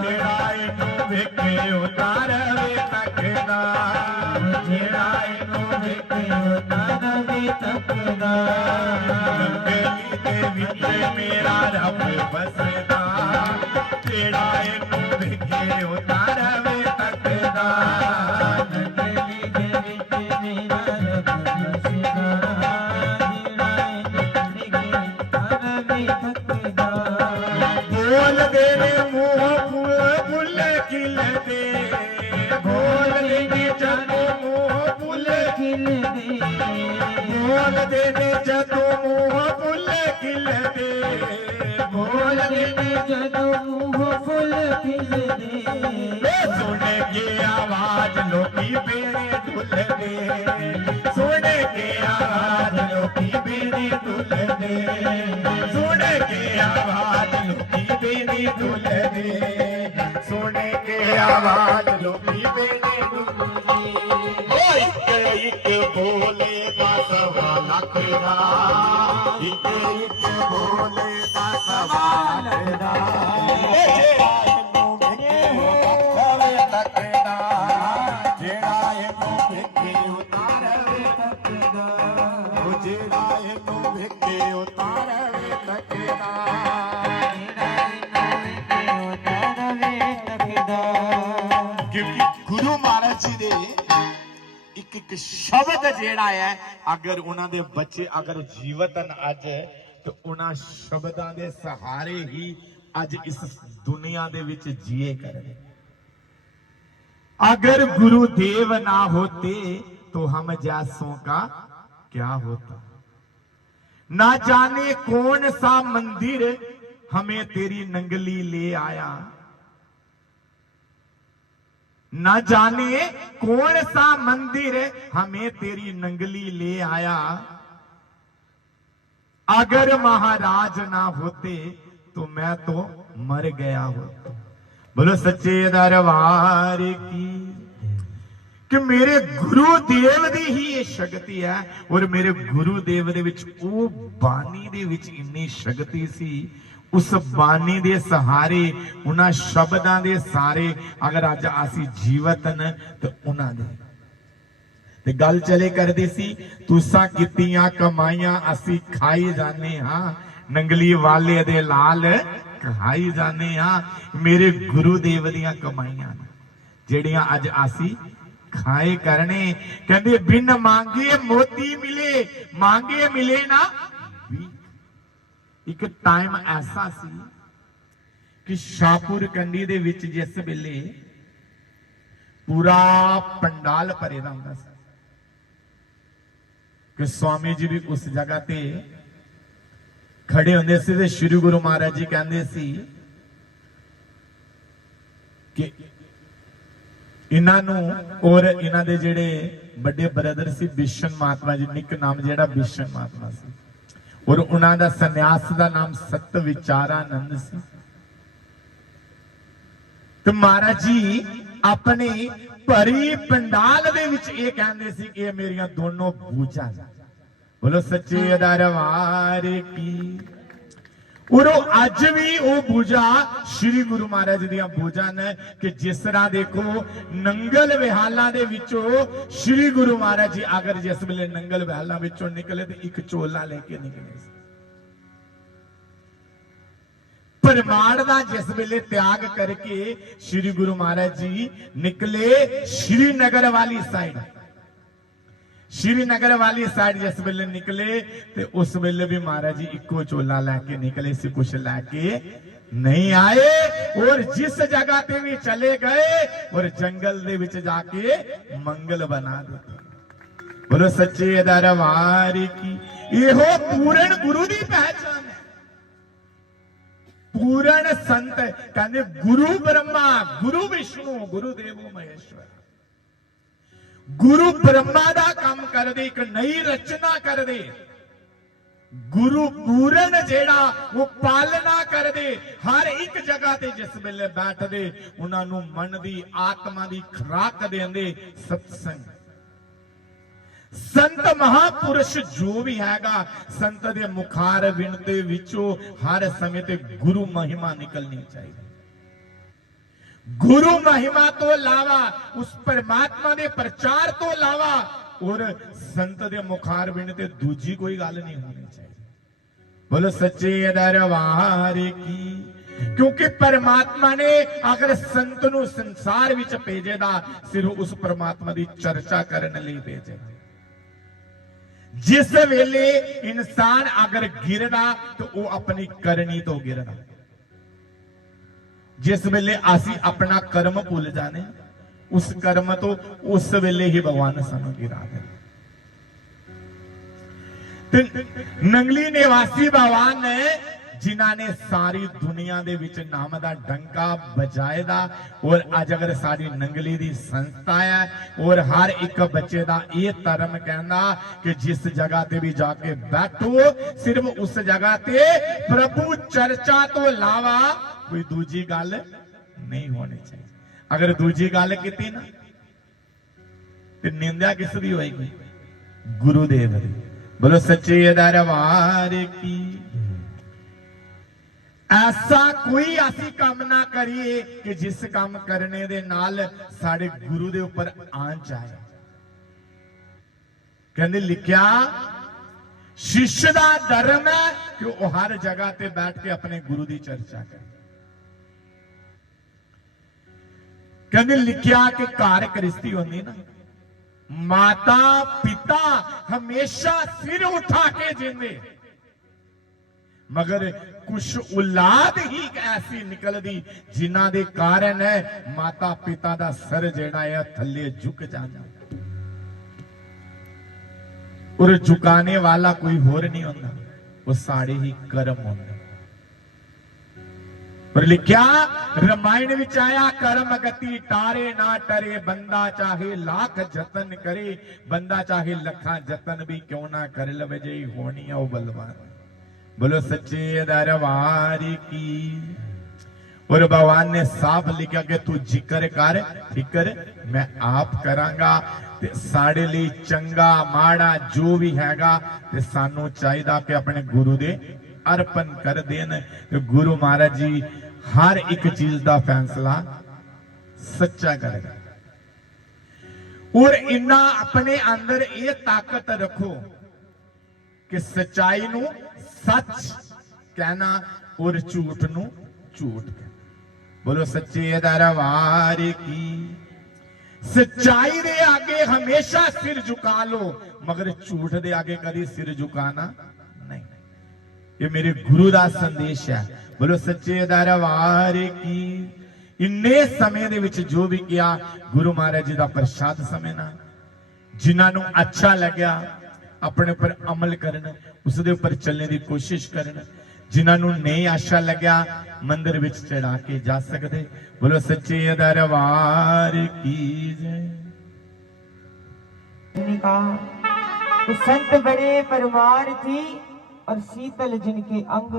जेड़ा इनू विके उतारवे तकदा, जेड़ा इनू विके उतारवे तकदा, नंगेली दे विच मेरा रब बसदा, जेड़ा इनू विके उतारवे तकदा, नंगेली दे विच मेरा रब बसदा, जेड़ा इनू विके उतारवे तकदा। बोल दे ने मुंह फुल खिलदे, बोल दे ने जदों मुंह फुल खिलदे, बोल दे ने जदों मुंह फुल खिलदे, बोल दे ने जदों मुंह फुल खिलदे, सुन के आवाज लोकी बेड़े डुलदे, सुन के आवाज लोकी बेड़े डुलदे, सुन के आवाज लोकी बेड़े डुलदे, सुन के आवाज लोकी बेड़े डुलदे, एक एक बोले दा सवा लख दा, एक एक बोले दा सवा लख दा, जेड़ा इनू विके उतारवे तकदा, जेड़ा इनू विके उतारवे तकदा, ओ जेड़ा इनू विके उतारवे तकदा, क्योंकि गुरु महाराज जी दे एक एक शब्द जेड़ा है, अगर उन्हां दे बच्चे अगर जीवत हन अज, तो उन्हां शब्दां दे सहारे ही अज इस दुनिया दे विच जिए करन। अगर गुरुदेव ना होते तो हम जैसों का क्या होता, ना जाने कौन सा मंदिर हमें तेरी नंगली ले आया, न जाने कौन सा मंदिर हमें तेरी नंगली ले आया, अगर महाराज ना होते तो मैं तो मर गया होता। बोलो सच्चे दरबार की। कि मेरे गुरुदेव दी ही ये शक्ति है, और मेरे गुरुदेव दे विच ओ बानी दे विच इन्नी शक्ति सी, उस बानी दे सहारे उन्हां शब्दां दे सारे अगर अज असी जीवत न तो उन्हां दे ते गल चले करदी सी, तुसां कीतियां कमाइयां असी खाई जाने हां, नंगली वाले दे लाल खाई जाने हां। मेरे गुरुदेव दियां कमाइयां जेड़ियां अज असी खाए करने, कहंदे बिन मांगे मोती मिले, मांगे मिले ना। एक टाइम ऐसा सी कि शाहपुर कंडी दे विच जिस वेले पूरा पंडाल भरे दा हुंदा सी, कि स्वामी जी भी उस जगह ते खड़े होंदे सी ते श्री गुरु महाराज जी कहंदे सी कि इन्हां नूं और इन्हां दे जेड़े बड़े ब्रदर सी बिशन महात्मा जी, निक नाम जेड़ा बिशन महात्मा सी, और उन्हां दा सन्यास दा नाम सत विचारानंद सी। ਤੇ ਮਹਾਰਾਜ ਜੀ ਆਪਣੇ ਭਰੀ ਪੰਡਾਲ ਦੇ ਵਿੱਚ ਇਹ ਕਹਿੰਦੇ ਸੀ ਕਿ ਇਹ ਮੇਰੀਆਂ ਦੋਨੋਂ ਬੂਝਾਂ ਨੇ। ਬੋਲੋ ਸੱਚੇ ਦਰਬਾਰ ਕੀ। ਔਰ ਅੱਜ ਵੀ ਉਹ ਬੂਝਾ श्री गुरु महाराज ਦੀਆਂ ਬੂਝਾਂ ਨੇ ਕਿ ਜਿਸ ਤਰ੍ਹਾਂ ਦੇਖੋ ਨੰਗਲ ਵਿਹਾਲਾਂ ਦੇ ਵਿੱਚੋਂ श्री गुरु महाराज जी ਅਗਰ ਜਿਸ ਵੇਲੇ ਨੰਗਲ ਵਿਹਾਲਾਂ ਵਿੱਚੋਂ ਨਿਕਲੇ ਤੇ ਇੱਕ ਚੋਲਾ ਲੈ ਕੇ ਨਿਕਲੇ ਸੀ। परमाण का जिस वेले त्याग करके श्री गुरु महाराज जी निकले श्रीनगर वाली साइड, श्रीनगर वाली साइड जिस वेले निकले ते उस वेले भी महाराज जी इको चोला लैके निकले सी, कुछ लैके नहीं आए। और जिस जगह पे भी चले गए और जंगल दे विच जाके मंगल बना देते। बोलो सच्चे दरबार की। इहो पूर्ण गुरु दी पहचान है। पूर्ण संत कहते गुरु ब्रह्मा गुरु विष्णु गुरु देवो महेश्वर। गुरु ब्रह्मा दा काम कर दे, एक नई रचना कर दे। गुरु पूर्ण जेड़ा वो पालना कर दे। हर एक जगह ते जिस वेले बैठ दे उन्होंने मन दी आत्मा दी खुराक देंदे सत्संग। संत महापुरुष जो भी हैगा संत दे मुखार विणते विचों हर समय ते गुरु महिमा निकलनी चाहिए। गुरु महिमा तो लावा उस परमात्मा दे प्रचार तो लावा और संत दे मुखार विणते दूजी कोई गल नहीं होनी चाहिए। बोलो सच्चे दरबार की। क्योंकि परमात्मा ने अगर संत नूं संसार विच भेजेदा सिर्फ उस परमात्मा दी चर्चा करने लई भेजेदा। जिस वेले इंसान अगर गिरदा तो वो अपनी करनी तो गिरदा। जिस वेले असी अपना कर्म भूल जाने उस कर्म तो उस वेले ही भगवान सानू गिरा दे। नंगली निवासी भगवान ने जिन्हां ने सारी दुनिया दे विच नाम दा डंका बजाए दा। और अज अगर साडी नंगली दी संस्था है और हर एक बच्चे दा ये धर्म कहना कि जिस जगह ते भी जाके बैठो सिर्फ उस जगह ते प्रभु चर्चा तो लावा कोई दूजी गल नहीं होनी चाहिए। अगर दूजी गल कीती ना ते निंदा किस दी होएगी? गुरुदेव दी। बोलो सच्चे दरबार की। ऐसा कोई ऐसी काम ना करिए कि जिस काम करने दे नाल साडे गुरु दे ऊपर आंच आए। कहंदे लिखिया शिष्य दा धर्म है कि वो हर जगह ते बैठ के अपने गुरु दी चर्चा करे। कहंदे लिखिया कि घर गृहस्थी होंदी ना माता पिता हमेशा सिर उठा के जींदे मगर कुछ औलाद ही ऐसी निकलदी जिन्हां दे कारण है माता पिता दा सर जेड़ा है थल्ले झुक जाता। और झुकाने वाला कोई होर नहीं होता, वो सारे ही कर्म होंदे। पर लिखा रामायण विच आया कर्म गति टारे ना टरे। बंदा चाहे लाख जतन करे बंदा चाहे लखा जतन भी क्यों ना कर लवे जे होनी है वो बलवान। बोलो सच्चे दरबार की। और भगवान ने साफ लिखा कि तू जिक्र कर फिक्र मैं आप करांगा। ते साडे लई चंगा माड़ा जो भी हैगा ते सानू चाहिदा कि अपने गुरु दे अर्पण कर देन। ते गुरु महाराज जी हर एक चीज का फैसला सच्चा करेगा। और इन्ना अपने अंदर ये ताकत रखो कि सच्चाई नू सच कहना और झूठ नू झूठ कहना। बोलो सच्चे दरबार की। सच्चाई दे आगे हमेशा सिर झुका लो मगर झूठ दे आगे कभी सिर झुकाना नहीं। ये मेरे गुरु दा संदेश है। बोलो सच्चे दरबार की। इन्ने समय दे विच जो भी किया गुरु महाराज जी दा प्रसाद समझना। जिन्हां नू अच्छा लग्या अपने ऊपर अमल करना उस दे ऊपर चलने की कोशिश करना। जिन्हां नू नहीं अच्छा लग्या मंदिर विच चढ़ा के जा सकते। बोलो सच्चे दरबार की जय। कहा संत बड़े परमार थी और शीतल जिनके अंग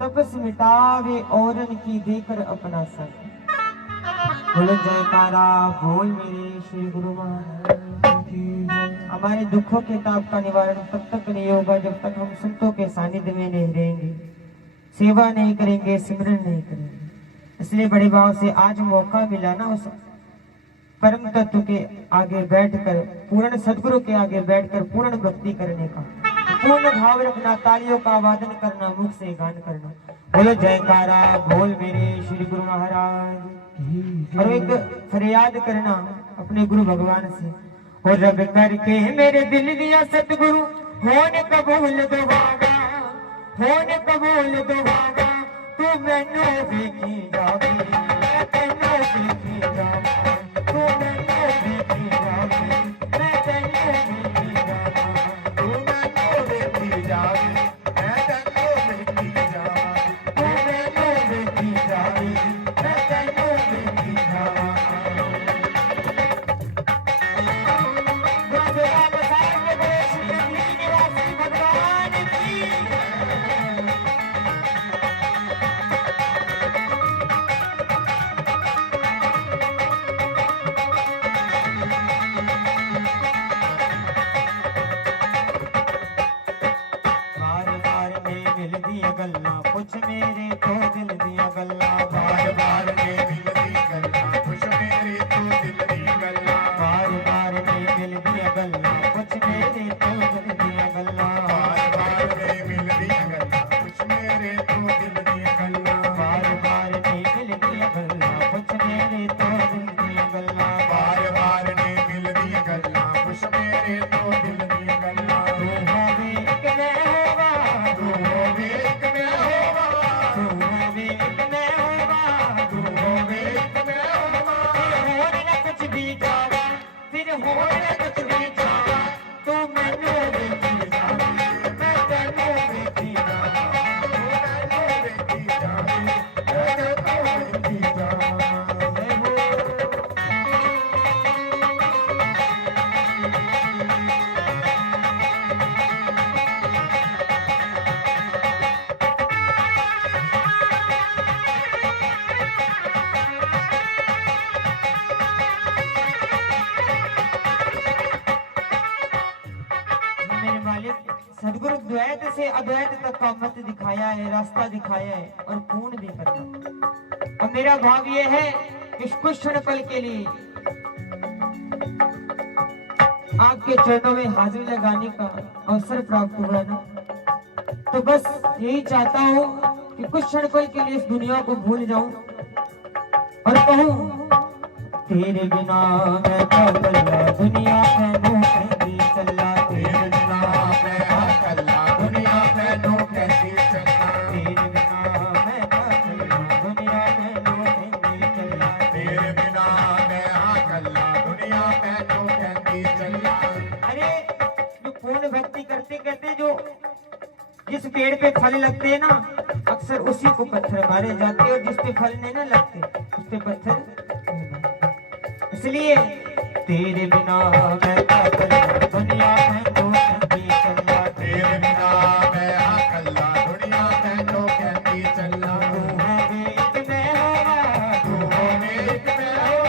तपस मिटावे औरन की देकर अपना संग। बोलो जयकारा बोल मेरे श्री गुरु महाराज की जय। हमारे दुखों के ताप का निवारण तब तक नहीं होगा जब तक हम संतों के सानिध्य में नहीं रहेंगे, सेवा नहीं करेंगे, सिमरन नहीं करेंगे। इसलिए बड़े भाव से आज मौका मिला ना उस परम तत्व के आगे बैठकर, पूर्ण सदगुरु के आगे बैठकर पूर्ण भक्ति करने का, पूर्ण भाव रखना, तालियों का वादन करना, मुख से गान करना। बोलो जयकारा बोल मेरे श्री गुरु महाराज की। और एक फरियाद करना अपने गुरु भगवान से, और रब करके मेरे दिल दिया सतगुरु होने कबूल दुआगा, होने कबूल दुआगा, तू मैनू देखी जावी, मैं तैनू देखी जावा, तू मैनू देखी जावी, मैं तैनू देखी जावा, तू मैनू देखी जावी, मैं तैनू देखी जावा, तू मैनू देखी जावी, मैं तैनू देखी जावा। गोविंदा बसाए के बड़े श्री निवासी भगवान की। बार बार में मिल दिया गल्ला कुछ मेरे तो दिल दिया गल्ला, बार बार में मिलदी गल्ला खुश मेरे तो दिल दी गल्ला, बार बार में मिल दिया गल्ला कुछ मेरे तो दिल दिया गल्ला, बार बार में मिलदी गल्ला खुश मेरे तो दिल दी गल्ला, बार बार में मिल दिया गल्ला कुछ मेरे तो दिल दिया गल्ला। बार बार में मिलदी गल्ला खुश मेरे तो दिल दी गल्ला, तू होवे एक मैं होवा, तू होवे एक मैं होवा, तू होवे एक मैं होवा, तू होवे एक मैं होवा, फिर होर न कुछ भी जावा, फिर होर न कुछ भी जावा, तू मैनू देखी जावी, मैं तैनू देखी जावा। तू मैनू देखी जावी, मैं तैनू देखी जावा। जय हो। मेरे मालिक सदगुरु द्वैत से अद्वैत तक का मत दिखाया है, रास्ता दिखाया है और पूर्ण भी करना। और मेरा भाव ये है कि कुछ क्षण पल के लिए आपके चरणों में हाजिरी लगाने का अवसर प्राप्त हुआ ना, तो बस यही चाहता हूँ कि कुछ क्षण पल के लिए इस दुनिया को भूल जाऊं और कहूँ तेरे बिना मैं कल्ला दुनिया में नौकरी चला, तेरे बिना मैं अकेला दुनिया में नो कैसी चलना, तेरे बिना मैं कल्ला दुनिया में नौकरी चला। तेरे बिना मैं अकेला दुनिया में नो कैसी चलना। अरे जो पूर्ण भक्ति करते करते जो जिस पेड़ पे फल लगते हैं ना, अक्सर उसी को पत्थर मारे जाते हैं, और जिस पे फल नहीं ना लगते उस पे पत्थर नहीं मारे। इसलिए तेरे बिना मैं कल्ला दुनिया में नौकरी चला, तेरे बिना मैं अकेला दुनिया में नो कैसी चलना। तू होवे एक मैं होवा, तू होवे एक मैं होवा,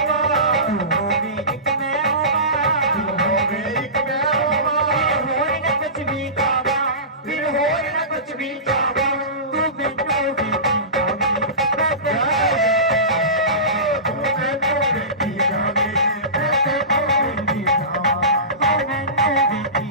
तू होवे एक मैं होवा, तू होवे एक मैं होवा, फिर होर न कुछ भी जावा, फिर होर न कुछ भी जावा, तू मैनू देखी जावी, मैं तैनू तू मैनू देखी जावी, मैं तैनू देखी जावा, देखी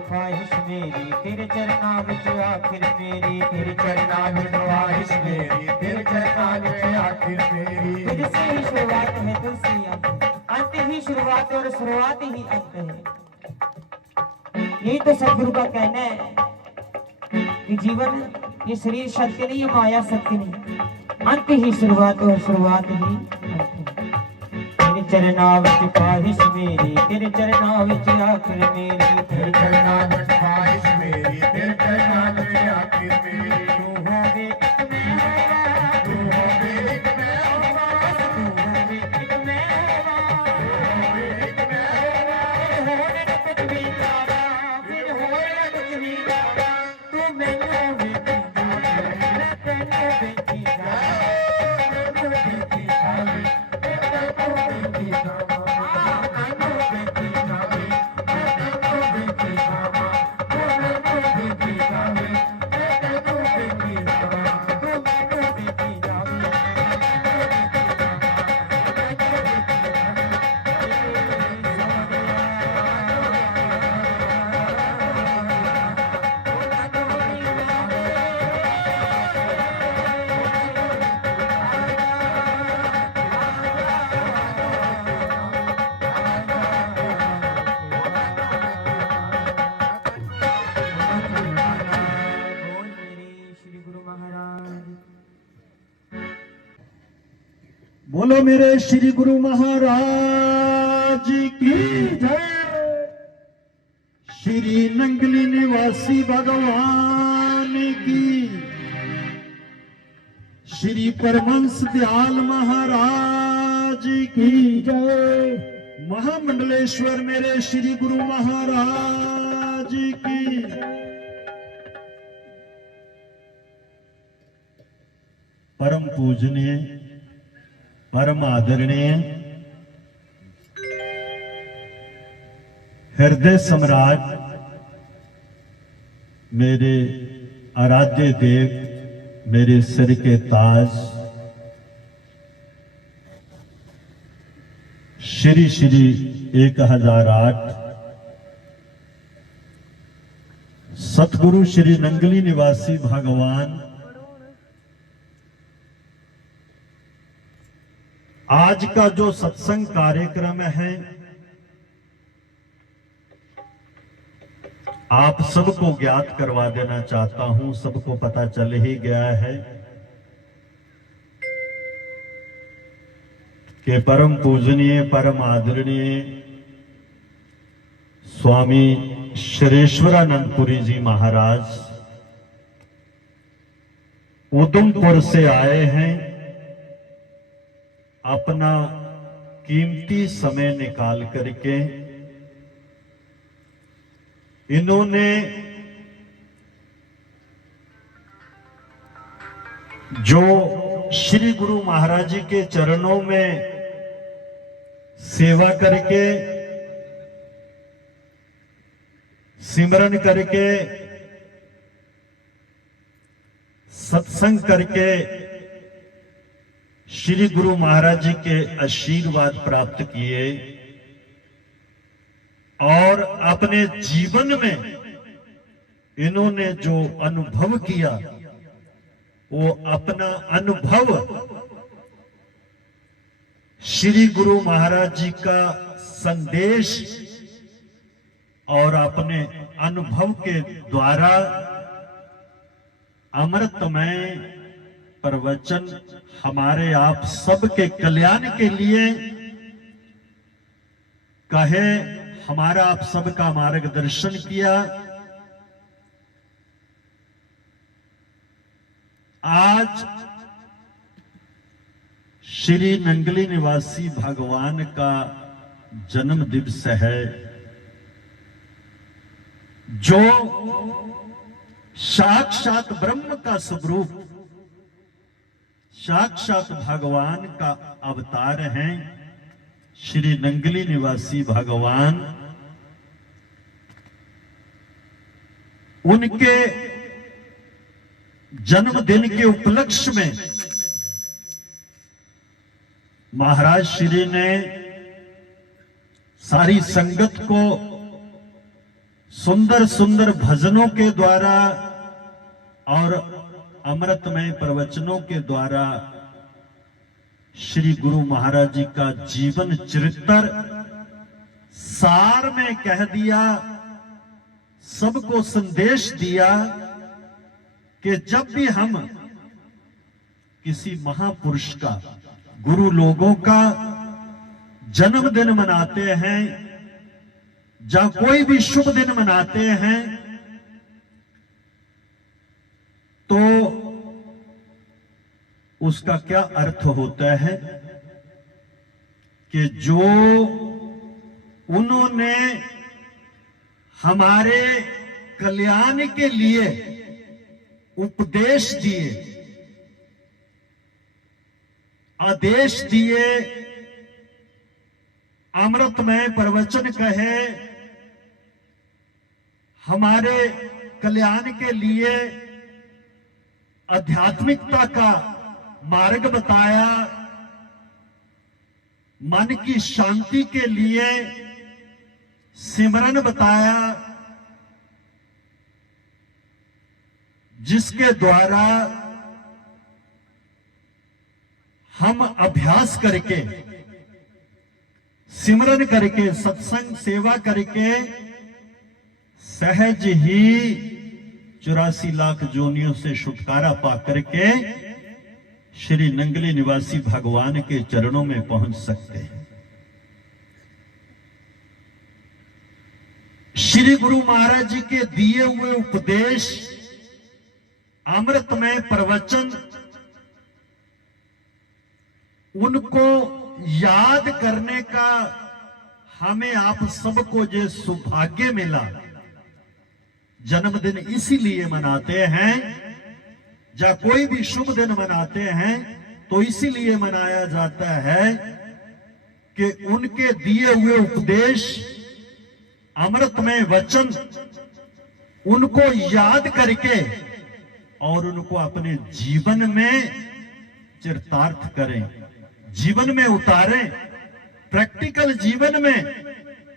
ख्वाहिश मेरी तेरे चरना विच आखिर मेरी तेरे चरना में ख्वाहिश मेरी, तेरे चरना में आखिर मेरी। तुझसे ही शुरुआत है, तुझसे ही अंत ही शुरुआत है और शुरुआत ही अंत है। यही तो सदगुरु का कहना है कि जीवन, ये शरीर सत्य नहीं, ये माया सत्य नहीं, अंत ही शुरुआत और शुरुआत ही अंत है। तेरे चरना विच ख्वाहिश मेरी तेरे चरना विच आखिर मेरी तेरे चरना में ख्वाहिश मेरी, तेरे चरना में आखिर मेरी। तू होवे एक मैं होवा, तू होवे एक मैं होवा, तू होवे एक मैं होवा, होवे एक मैं होवा। फिर होने न कुछ भी जावा, फिर होने न कुछ भी जावा। तू मैनू वेखी जावे, मैं तैनू वेखी जावे, मैनू वेखी जावे, मैं तैनू वेखी जावा। मैनू वेखी जावे, मैं तैनू वेखी जावा, तू मैनू वेखी जावे, मैं तैनू वेखी जावा, तू मैनू वेखी जावे, बोल मेरे श्री गुरु महाराज। बोलो मेरे श्री गुरु महाराज की जय। श्री नंगली निवासी भगवान की, श्री परमहंस दयाल महाराज की जय। महामंडलेश्वर मेरे श्री गुरु महाराज की। परम पूजनीय, परम आदरणीय, हृदय सम्राट, मेरे आराध्य देव, मेरे सिर के ताज, श्री श्री 1008 सतगुरु श्री नंगली निवासी भगवान, आज का जो सत्संग कार्यक्रम है, आप सबको ज्ञात करवा देना चाहता हूं। सबको पता चल ही गया है कि परम पूजनीय, परम आदरणीय स्वामी श्रेश्वरानंदपुरी जी महाराज उधमपुर से आए हैं। अपना कीमती समय निकाल करके इन्होंने जो श्री गुरु महाराज जी के चरणों में सेवा करके, सिमरन करके, सत्संग करके श्री गुरु महाराज जी के आशीर्वाद प्राप्त किए और अपने जीवन में इन्होंने जो अनुभव किया, वो अपना अनुभव श्री गुरु महाराज जी का संदेश और अपने अनुभव के द्वारा अमृतमय प्रवचन हमारे आप सबके कल्याण के लिए कहे, हमारा आप सबका मार्गदर्शन किया। आज श्री नंगली निवासी भगवान का जन्म दिवस है, जो साक्षात ब्रह्म का स्वरूप, साक्षात भगवान का अवतार हैं। श्री नंगली निवासी भगवान, उनके जन्मदिन के उपलक्ष्य में महाराज श्री ने सारी संगत को सुंदर सुंदर भजनों के द्वारा और अमृतमय प्रवचनों के द्वारा श्री गुरु महाराज जी का जीवन चरित्र सार में कह दिया, सबको संदेश दिया कि जब भी हम किसी महापुरुष का, गुरु लोगों का जन्मदिन मनाते हैं या कोई भी शुभ दिन मनाते हैं, तो उसका क्या अर्थ होता है कि जो उन्होंने हमारे कल्याण के लिए उपदेश दिए, आदेश दिए, अमृतमय प्रवचन कहे, हमारे कल्याण के लिए आध्यात्मिकता का मार्ग बताया, मन की शांति के लिए सिमरन बताया, जिसके द्वारा हम अभ्यास करके, सिमरन करके, सत्संग सेवा करके सहज ही 84 लाख जोनियों से छुटकारा पा करके श्री नंगली निवासी भगवान के चरणों में पहुंच सकते हैं। श्री गुरु महाराज जी के दिए हुए उपदेश, अमृतमय प्रवचन, उनको याद करने का हमें आप सबको जो सौभाग्य मिला, जन्मदिन इसीलिए मनाते हैं, या कोई भी शुभ दिन मनाते हैं तो इसीलिए मनाया जाता है कि उनके दिए हुए उपदेश, अमृतमय वचन, उनको याद करके और उनको अपने जीवन में चरितार्थ करें, जीवन में उतारें, प्रैक्टिकल जीवन में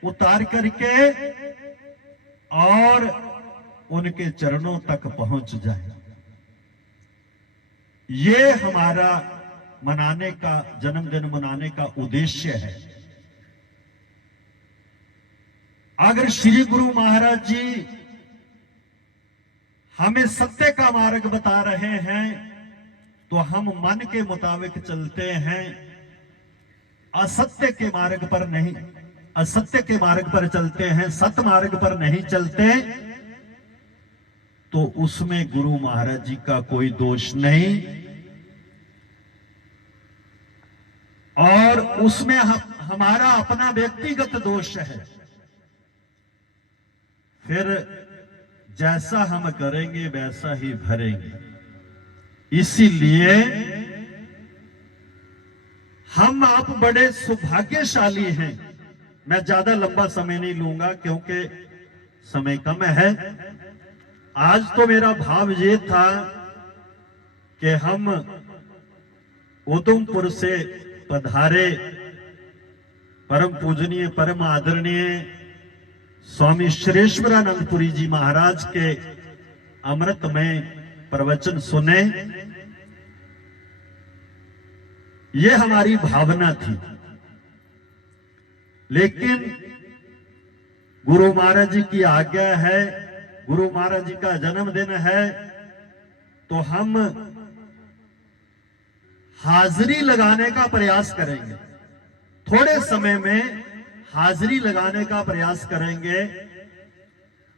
उतार करके और उनके चरणों तक पहुंच जाए। ये हमारा मनाने का, जन्मदिन मनाने का उद्देश्य है। अगर श्री गुरु महाराज जी हमें सत्य का मार्ग बता रहे हैं तो हम मन के मुताबिक चलते हैं, असत्य के मार्ग पर नहीं, असत्य के मार्ग पर चलते हैं, सत्य मार्ग पर नहीं चलते, तो उसमें गुरु महाराज जी का कोई दोष नहीं, और उसमें हमारा अपना व्यक्तिगत दोष है। फिर जैसा हम करेंगे वैसा ही भरेंगे। इसीलिए हम आप बड़े सौभाग्यशाली हैं। मैं ज्यादा लंबा समय नहीं लूंगा क्योंकि समय कम है। आज तो मेरा भाव ये था कि हम उधमपुर से पधारे परम पूजनीय, परम आदरणीय स्वामी श्रेष्ठरानंदपुरी जी महाराज के अमृतमय प्रवचन सुने, ये हमारी भावना थी। लेकिन गुरु महाराज जी की आज्ञा है, गुरु महाराज जी का जन्मदिन है, तो हम हाजिरी लगाने का प्रयास करेंगे। थोड़े समय में हाजिरी लगाने का प्रयास करेंगे।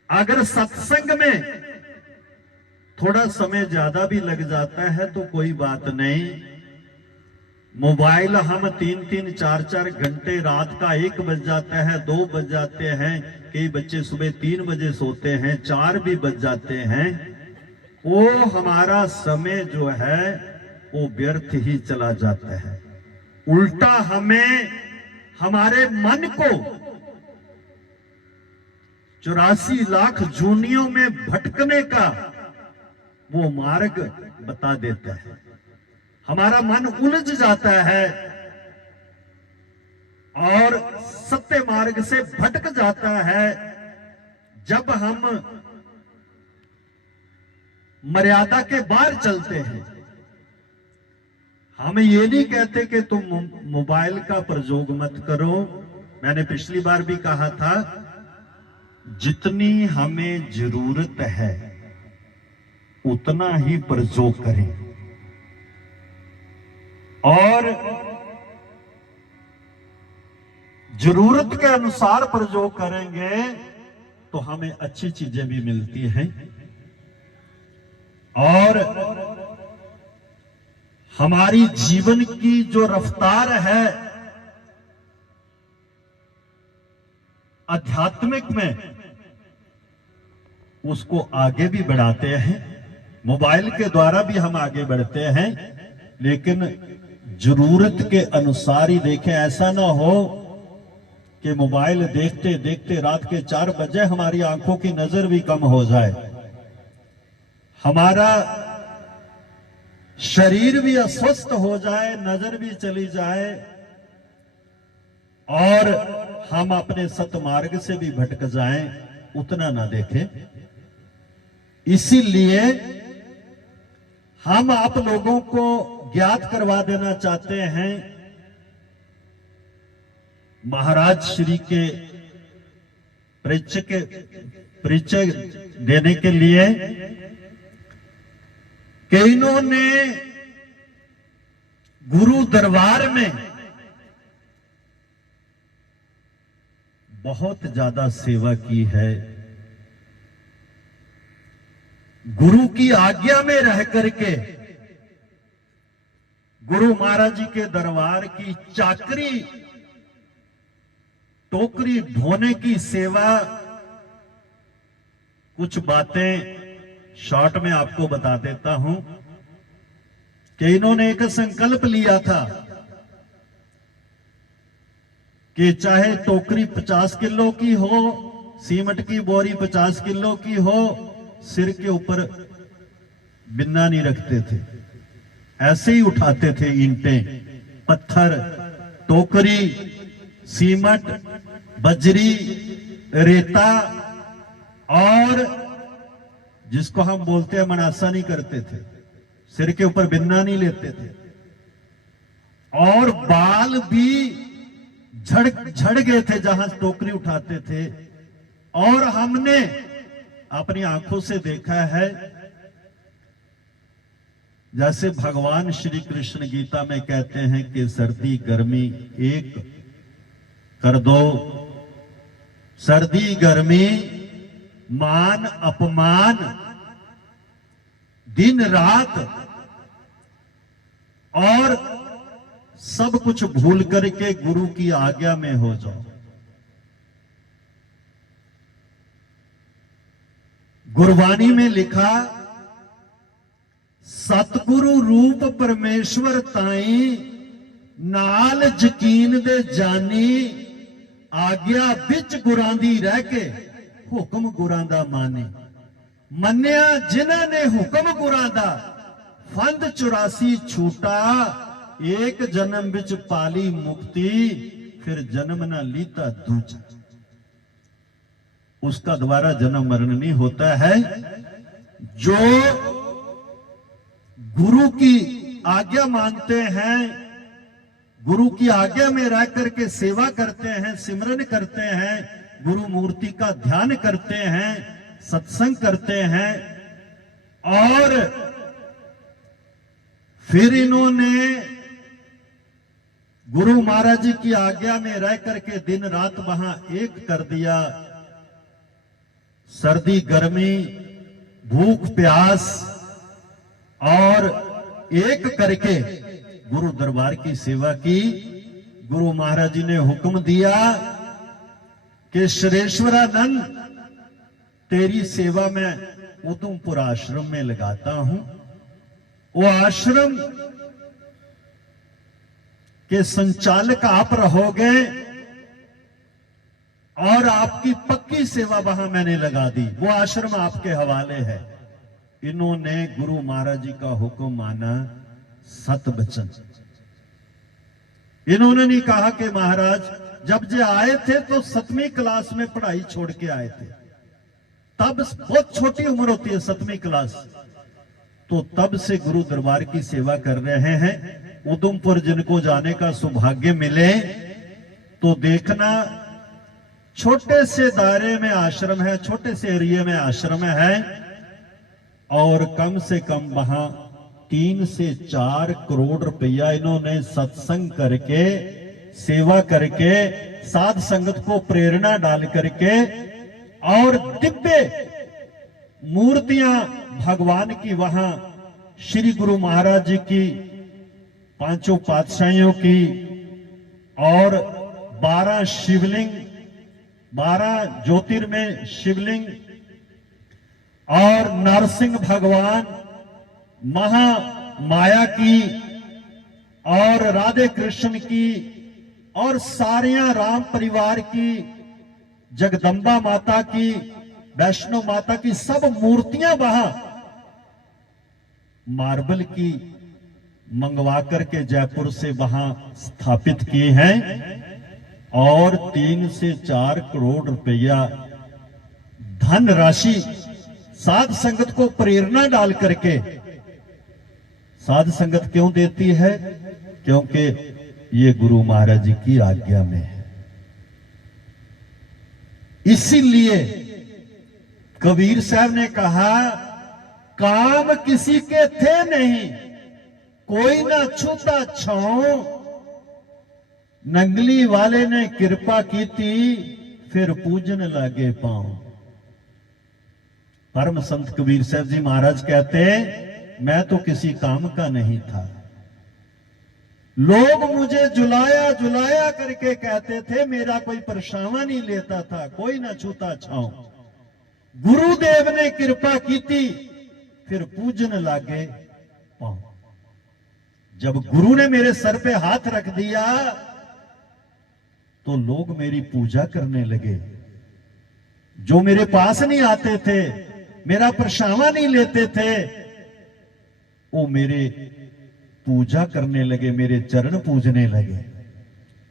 अगर सत्संग में थोड़ा समय ज्यादा भी लग जाता है तो कोई बात नहीं। मोबाइल हम 3-3, 4-4 घंटे, रात का 1 बज जाता है, 2 बज जाते हैं, कई बच्चे सुबह 3 बजे सोते हैं, 4 भी बज जाते हैं। वो हमारा समय जो है वो व्यर्थ ही चला जाता है। उल्टा हमें हमारे मन को 84 लाख जूनियों में भटकने का वो मार्ग बता देता है। हमारा मन उलझ जाता है और सत्य मार्ग से भटक जाता है। जब हम मर्यादा के बाहर चलते हैं, हम ये नहीं कहते कि तुम मोबाइल का प्रयोग मत करो। मैंने पिछली बार भी कहा था, जितनी हमें जरूरत है उतना ही प्रयोग करें, और जरूरत के अनुसार प्रयोग करेंगे तो हमें अच्छी चीजें भी मिलती हैं, और हमारी जीवन की जो रफ्तार है आध्यात्मिक में, उसको आगे भी बढ़ाते हैं। मोबाइल के द्वारा भी हम आगे बढ़ते हैं, लेकिन जरूरत के अनुसार ही देखें। ऐसा ना हो कि मोबाइल देखते देखते रात के 4 बजे हमारी आंखों की नजर भी कम हो जाए, हमारा शरीर भी अस्वस्थ हो जाए, नजर भी चली जाए, और हम अपने सतमार्ग से भी भटक जाएं, उतना ना देखें। इसीलिए हम आप लोगों को ज्ञात करवा देना चाहते हैं, महाराज श्री के परिचय देने के लिए कि इन्होंने गुरु दरबार में बहुत ज्यादा सेवा की है। गुरु की आज्ञा में रह करके गुरु महाराज जी के दरबार की चाकरी, टोकरी ढोने की सेवा। कुछ बातें शॉर्ट में आपको बता देता हूं कि इन्होंने एक संकल्प लिया था कि चाहे टोकरी 50 किलो की हो, सीमेंट की बोरी 50 किलो की हो, सिर के ऊपर बिन्ना नहीं रखते थे, ऐसे ही उठाते थे ईंटें, पत्थर, टोकरी, सीमेंट, बजरी, रेता, और जिसको हम बोलते हैं मनासा नहीं करते थे, सिर के ऊपर बिन्ना नहीं लेते थे, और बाल भी झड़ गए थे जहां टोकरी उठाते थे। और हमने अपनी आंखों से देखा है, जैसे भगवान श्री कृष्ण गीता में कहते हैं कि सर्दी गर्मी एक कर दो, सर्दी गर्मी मान अपमान दिन रात, और सब कुछ भूल करके गुरु की आज्ञा में हो जाओ। गुरबानी में लिखा, सतगुरु रूप परमेश्वर ताई नाल यकीन दे जानी, आज्ञा विच गुरां दी रह के हुक्म गुरां दा माने। मन्निया जिन्हां ने हुक्म गुरां दा, फंद 84 छूटा, एक जन्म विच पाली मुक्ति, फिर जन्म ना लीता दूजा। उसका दोबारा जन्म मरण नहीं होता है। जो गुरु की आज्ञा मानते हैं, गुरु की आज्ञा में रह करके सेवा करते हैं, सिमरन करते हैं, गुरु मूर्ति का ध्यान करते हैं, सत्संग करते हैं, और फिर इन्होंने गुरु महाराज जी की आज्ञा में रह करके दिन रात वहां एक कर दिया। सर्दी गर्मी भूख प्यास और एक करके गुरु दरबार की सेवा की। गुरु महाराज जी ने हुक्म दिया कि श्रेष्ठरानंद तेरी सेवा मैं उधमपुर आश्रम में लगाता हूं। वो आश्रम के संचालक आप रहोगे और आपकी पक्की सेवा वहां मैंने लगा दी। वो आश्रम आपके हवाले है। इन्होंने गुरु महाराज जी का हुक्म माना, सत बचन। इन्होंने नहीं कहा कि महाराज जब जे आए थे तो 7वीं क्लास में पढ़ाई छोड़ के आए थे, तब बहुत छोटी उम्र होती है, 7वीं क्लास, तो तब से गुरु दरबार की सेवा कर रहे हैं। उधमपुर जिनको जाने का सौभाग्य मिले तो देखना, छोटे से दायरे में आश्रम है, छोटे से एरिया में आश्रम है, और कम से कम वहां 3 से 4 करोड़ रुपया इन्होंने सत्संग करके, सेवा करके, साध संगत को प्रेरणा डाल करके, और दिव्य मूर्तियां भगवान की वहां श्री गुरु महाराज जी की, 5 पातशाहियों की, और 12 शिवलिंग, 12 ज्योतिर्मय शिवलिंग, और नरसिंह भगवान, महामाया की, और राधे कृष्ण की, और सारियां राम परिवार की, जगदम्बा माता की, वैष्णो माता की, सब मूर्तियां वहां मार्बल की मंगवा करके जयपुर से वहां स्थापित की हैं, और 3 से 4 करोड़ रुपया धन राशि साध संगत को प्रेरणा डाल करके, साध संगत क्यों देती है? क्योंकि ये गुरु महाराज जी की आज्ञा में है। इसीलिए कबीर साहब ने कहा, काम किसी के थे नहीं, कोई ना छूता छाओ, नंगली वाले ने कृपा की थी, फिर पूजन लागे पाओ। परम संत कबीर साहब जी महाराज कहते, मैं तो किसी काम का नहीं था, लोग मुझे जुलाया जुलाया करके कहते थे, मेरा कोई परछावां नहीं लेता था, कोई ना छूता छाओ। गुरुदेव ने कृपा की थी, फिर पूजन लागे पाओ। जब गुरु ने मेरे सर पे हाथ रख दिया तो लोग मेरी पूजा करने लगे। जो मेरे पास नहीं आते थे, मेरा परछावां नहीं लेते थे, वो मेरे पूजा करने लगे, मेरे चरण पूजने लगे।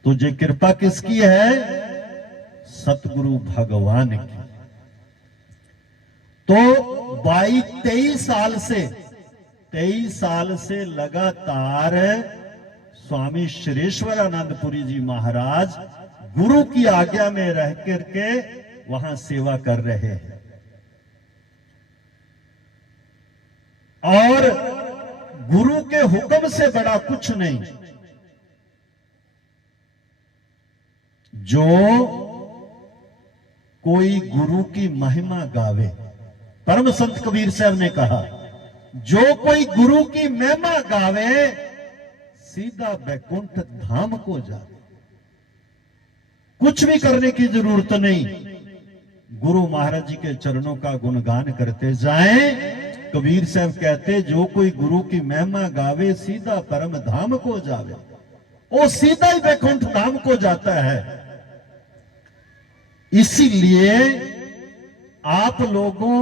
तो ये कृपा किसकी है? सतगुरु भगवान की। तो 23 साल से लगातार स्वामी श्रेष्ठवरानंदपुरी जी महाराज गुरु की आज्ञा में रह करके वहां सेवा कर रहे हैं। और गुरु के हुक्म से बड़ा कुछ नहीं। जो कोई गुरु की महिमा गावे, परम संत कबीर साहब ने कहा, जो कोई गुरु की महिमा गावे, सीधा बैकुंठ धाम को जावे। कुछ भी करने की जरूरत नहीं, गुरु महाराज जी के चरणों का गुणगान करते जाएं। कबीर साहब कहते, जो कोई गुरु की महिमा गावे, सीधा परम धाम को जावे। वो सीधा ही बैकुंठ धाम को जाता है। इसीलिए आप लोगों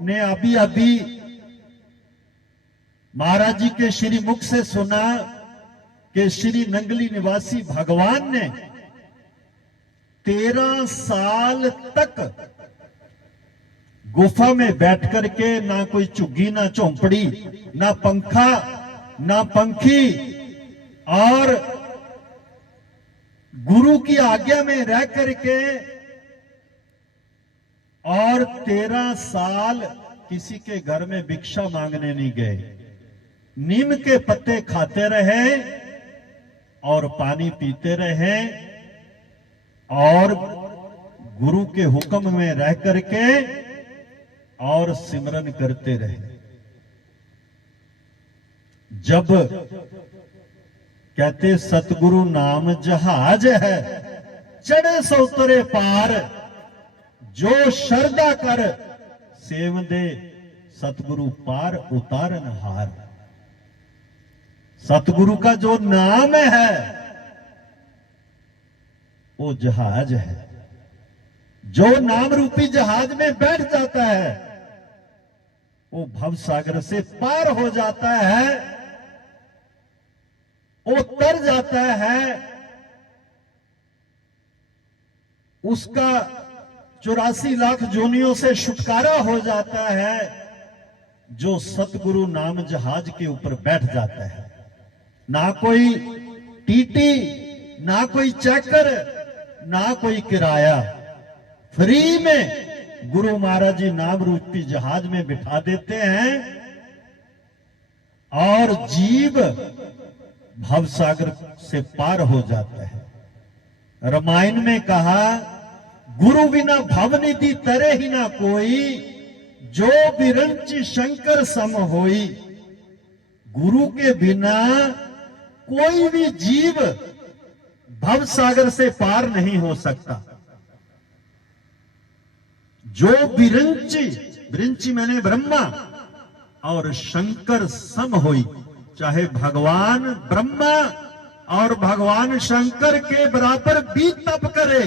ने अभी अभी महाराज जी के श्री मुख से सुना कि श्री नंगली निवासी भगवान ने 13 साल तक गुफा में बैठ करके, ना कोई झुग्गी, ना झोंपड़ी, ना पंखा, ना पंखी, और गुरु की आज्ञा में रह करके, और 13 साल किसी के घर में भिक्षा मांगने नहीं गए। नीम के पत्ते खाते रहे और पानी पीते रहे, और गुरु के हुक्म में रह करके और सिमरन करते रहे। जब कहते सतगुरु नाम जहाज है, चढ़े सो उतरे पार, जो श्रद्धा कर सेव दे, सतगुरु पार उतारन हार। सतगुरु का जो नाम है वो जहाज है। जो नाम रूपी जहाज में बैठ जाता है वो भव सागर से पार हो जाता है, वो तर जाता है। उसका 84 लाख जोनियों से छुटकारा हो जाता है जो सतगुरु नाम जहाज के ऊपर बैठ जाता है। ना कोई टीटी, ना कोई चेकर, ना कोई किराया, फ्री में गुरु महाराज जी नाम रूपी जहाज में बिठा देते हैं और जीव भवसागर से पार हो जाता है। रामायण में कहा, गुरु बिना भवनिधि तरे ही ना कोई, जो बिरंची शंकर सम होई। गुरु के बिना कोई भी जीव भवसागर से पार नहीं हो सकता। जो बिरंची, बिरंची मैंने ब्रह्मा और शंकर सम होई, चाहे भगवान ब्रह्मा और भगवान शंकर के बराबर भी तप करे,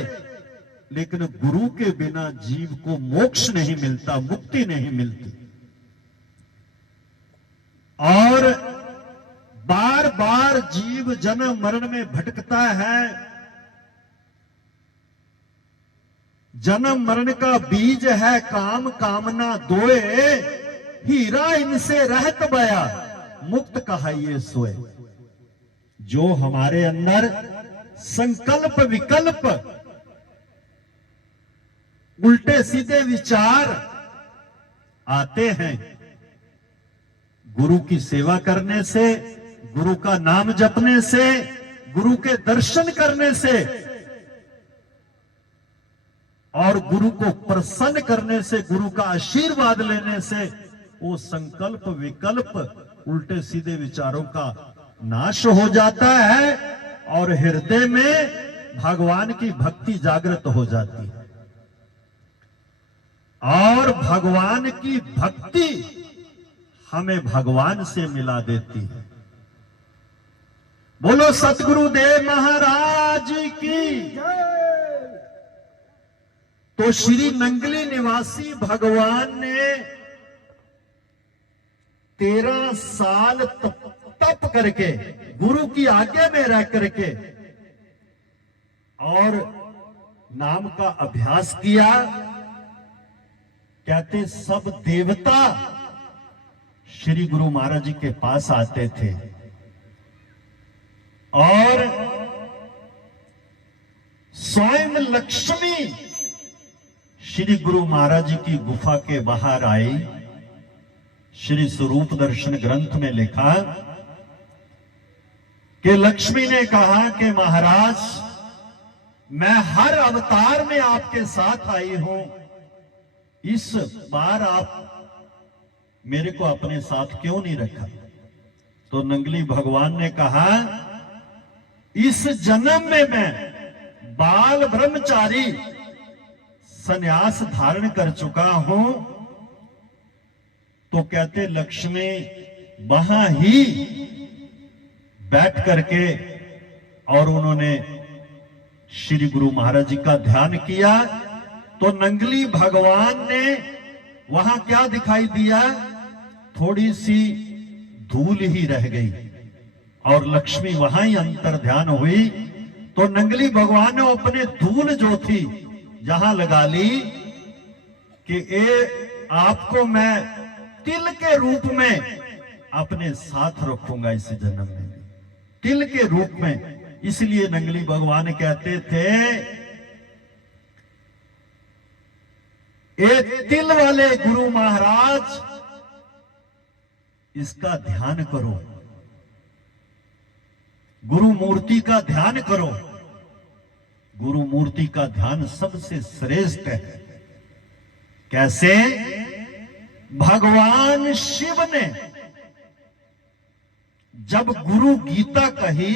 लेकिन गुरु के बिना जीव को मोक्ष नहीं मिलता, मुक्ति नहीं मिलती। और बार बार जीव जन्म मरण में भटकता है। जन्म मरण का बीज है काम कामना दोए, हीरा इनसे रहत बया, मुक्त कहा ये सोए। जो हमारे अंदर संकल्प विकल्प, उल्टे सीधे विचार आते हैं, गुरु की सेवा करने से, गुरु का नाम जपने से, गुरु के दर्शन करने से और गुरु को प्रसन्न करने से, गुरु का आशीर्वाद लेने से वो संकल्प विकल्प उल्टे सीधे विचारों का नाश हो जाता है और हृदय में भगवान की भक्ति जागृत हो जाती है। और भगवान की भक्ति हमें भगवान से मिला देती है। बोलो सतगुरुदेव महाराज की। तो श्री नंगली निवासी भगवान ने 13 साल तप करके, गुरु की आज्ञा में रह करके और नाम का अभ्यास किया। कहते सब देवता श्री गुरु महाराज जी के पास आते थे और स्वयं लक्ष्मी श्री गुरु महाराज जी की गुफा के बाहर आई। श्री स्वरूप दर्शन ग्रंथ में लिखा कि लक्ष्मी ने कहा कि महाराज, मैं हर अवतार में आपके साथ आई हूं, इस बार आप मेरे को अपने साथ क्यों नहीं रखा? तो नंगली भगवान ने कहा, इस जन्म में मैं बाल ब्रह्मचारी संन्यास धारण कर चुका हूं। तो कहते लक्ष्मी वहां ही बैठ करके और उन्होंने श्री गुरु महाराज जी का ध्यान किया। तो नंगली भगवान ने वहां क्या दिखाई दिया? थोड़ी सी धूल ही रह गई और लक्ष्मी वहां ही अंतर ध्यान हुई। तो नंगली भगवान ने अपने धूल जो थी जहां लगा ली कि आपको मैं तिल के रूप में अपने साथ रखूंगा इस जन्म में, तिल के रूप में। इसलिए नंगली भगवान कहते थे, ये तिल वाले गुरु महाराज, इसका ध्यान करो, गुरु मूर्ति का ध्यान करो। गुरु मूर्ति का ध्यान सबसे श्रेष्ठ है। कैसे? भगवान शिव ने जब गुरु गीता कही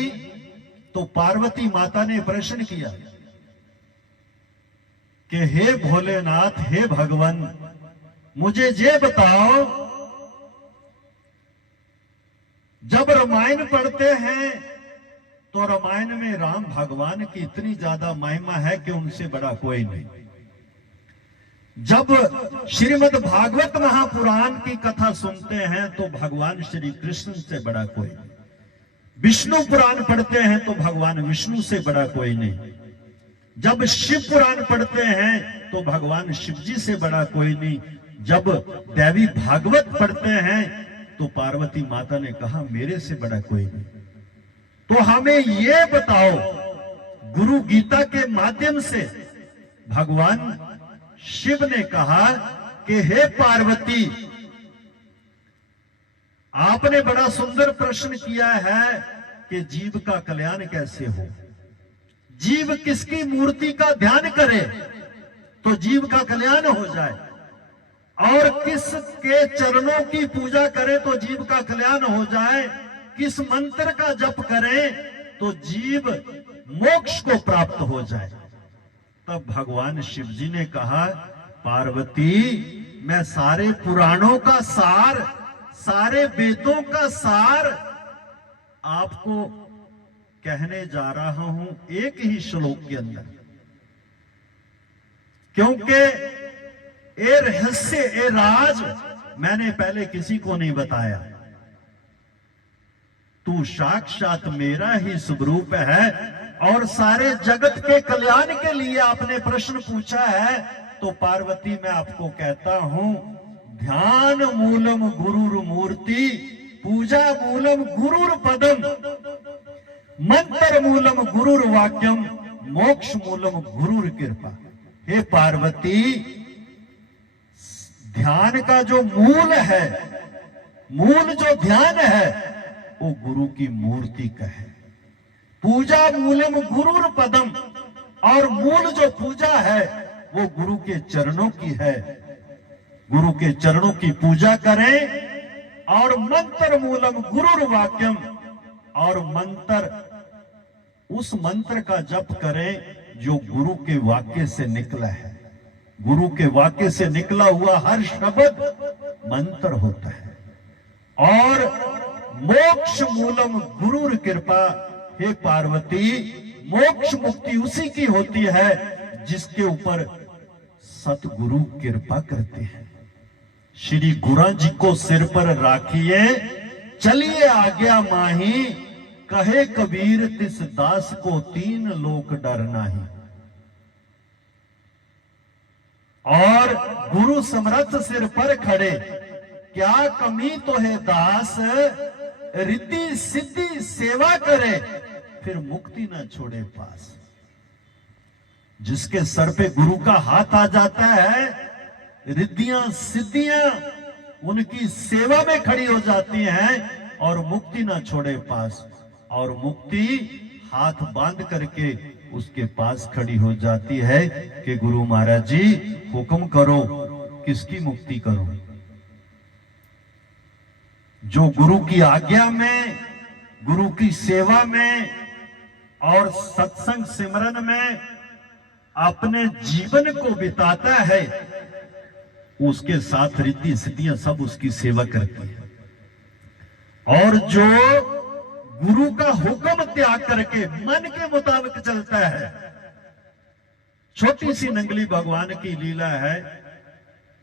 तो पार्वती माता ने प्रश्न किया कि हे भोलेनाथ, हे भगवान, मुझे ये बताओ, जब रामायण पढ़ते हैं तो रामायण में राम भगवान की इतनी ज्यादा महिमा है कि उनसे बड़ा कोई नहीं। जब श्रीमद् भागवत महापुराण की कथा सुनते हैं तो भगवान श्री कृष्ण से बड़ा कोई नहीं। विष्णु पुराण पढ़ते हैं तो भगवान विष्णु से बड़ा कोई नहीं। जब शिव पुराण पढ़ते हैं तो भगवान शिव जी से बड़ा कोई नहीं। जब देवी भागवत पढ़ते हैं तो पार्वती माता ने कहा मेरे से बड़ा कोई नहीं। तो हमें ये बताओ, गुरु गीता के माध्यम से भगवान शिव ने कहा कि हे पार्वती, आपने बड़ा सुंदर प्रश्न किया है कि जीव का कल्याण कैसे हो। जीव किसकी मूर्ति का ध्यान करे तो जीव का कल्याण हो जाए, और किसके चरणों की पूजा करे तो जीव का कल्याण हो जाए, किस मंत्र का जप करे तो जीव मोक्ष को प्राप्त हो जाए। तब भगवान शिव जी ने कहा पार्वती, मैं सारे पुराणों का सार, सारे वेदों का सार आपको कहने जा रहा हूं एक ही श्लोक के अंदर, क्योंकि ये रहस्य, ये राज मैंने पहले किसी को नहीं बताया। तू साक्षात मेरा ही स्वरूप है और सारे जगत के कल्याण के लिए आपने प्रश्न पूछा है। तो पार्वती, मैं आपको कहता हूं, ध्यान मूलम गुरुर मूर्ति, पूजा मूलम गुरुर पदम, मंत्र मूलम गुरुर वाक्यम, मोक्ष मूलम गुरुर कृपा। हे पार्वती, ध्यान का जो मूल है, मूल जो ध्यान है वो गुरु की मूर्ति का है। पूजा मूलम गुरुर पदम, और मूल जो पूजा है वो गुरु के चरणों की है। गुरु के चरणों की पूजा करें। और मंत्र मूलम गुरुर वाक्यम, और मंत्र, उस मंत्र का जप करें जो गुरु के वाक्य से निकला है। गुरु के वाक्य से निकला हुआ हर शब्द मंत्र होता है। और मोक्ष मूलम गुरुर कृपा, हे पार्वती, मोक्ष मुक्ति उसी की होती है जिसके ऊपर सतगुरु कृपा करते हैं। श्री गुरु जी को सिर पर राखिए, चलिए आज्ञा माही, कहे कबीर तिस दास को तीन लोक डर नाही। और गुरु समर्थ सिर पर खड़े, क्या कमी तो है दास, रिद्धि सिद्धि सेवा करे, फिर मुक्ति ना छोड़े पास। जिसके सर पे गुरु का हाथ आ जाता है, रिद्धियां सिद्धियां उनकी सेवा में खड़ी हो जाती हैं और मुक्ति ना छोड़े पास। और मुक्ति हाथ बांध करके उसके पास खड़ी हो जाती है कि गुरु महाराज जी हुक्म करो, किसकी मुक्ति करो। जो गुरु की आज्ञा में, गुरु की सेवा में और सत्संग सिमरन में अपने जीवन को बिताता है, उसके साथ रिद्धि सिद्धियां सब उसकी सेवा करती है। और जो गुरु का हुक्म त्याग करके मन के मुताबिक चलता है, छोटी सी नंगली भगवान की लीला है,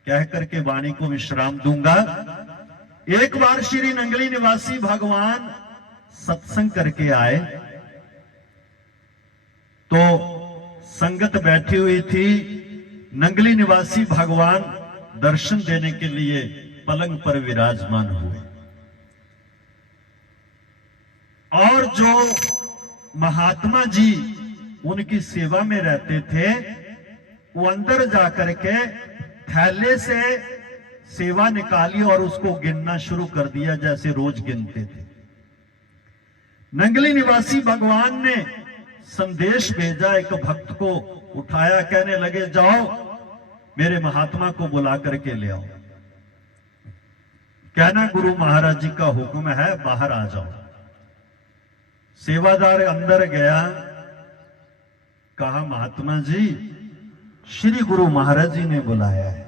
कह करके वाणी को विश्राम दूंगा। एक बार श्री नंगली निवासी भगवान सत्संग करके आए तो संगत बैठी हुई थी। नंगली निवासी भगवान दर्शन देने के लिए पलंग पर विराजमान हुए और जो महात्मा जी उनकी सेवा में रहते थे वो अंदर जाकर के थैले से सेवा निकाली और उसको गिनना शुरू कर दिया जैसे रोज गिनते थे। नंगली निवासी भगवान ने संदेश भेजा, एक भक्त को उठाया, कहने लगे जाओ मेरे महात्मा को बुला करके ले आओ। कहना गुरु महाराज जी का हुक्म है, बाहर आ जाओ। सेवादार अंदर गया, कहा महात्मा जी श्री गुरु महाराज जी ने बुलाया है।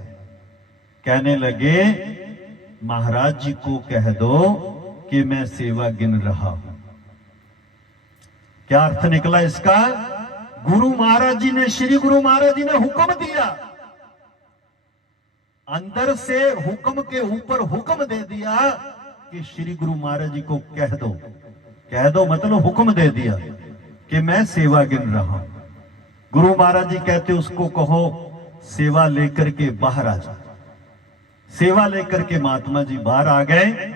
कहने लगे महाराज जी को कह दो कि मैं सेवा गिन रहा हूं। क्या अर्थ निकला इसका? गुरु महाराज जी ने, श्री गुरु महाराज जी ने हुक्म दिया, अंदर से हुक्म के ऊपर हुक्म दे दिया कि श्री गुरु महाराज जी को कह दो। कह दो मतलब हुक्म दे दिया कि मैं सेवा गिन रहा हूं। गुरु महाराज जी कहते उसको कहो सेवा लेकर के बाहर आ जा। सेवा लेकर के महात्मा जी बाहर आ गए।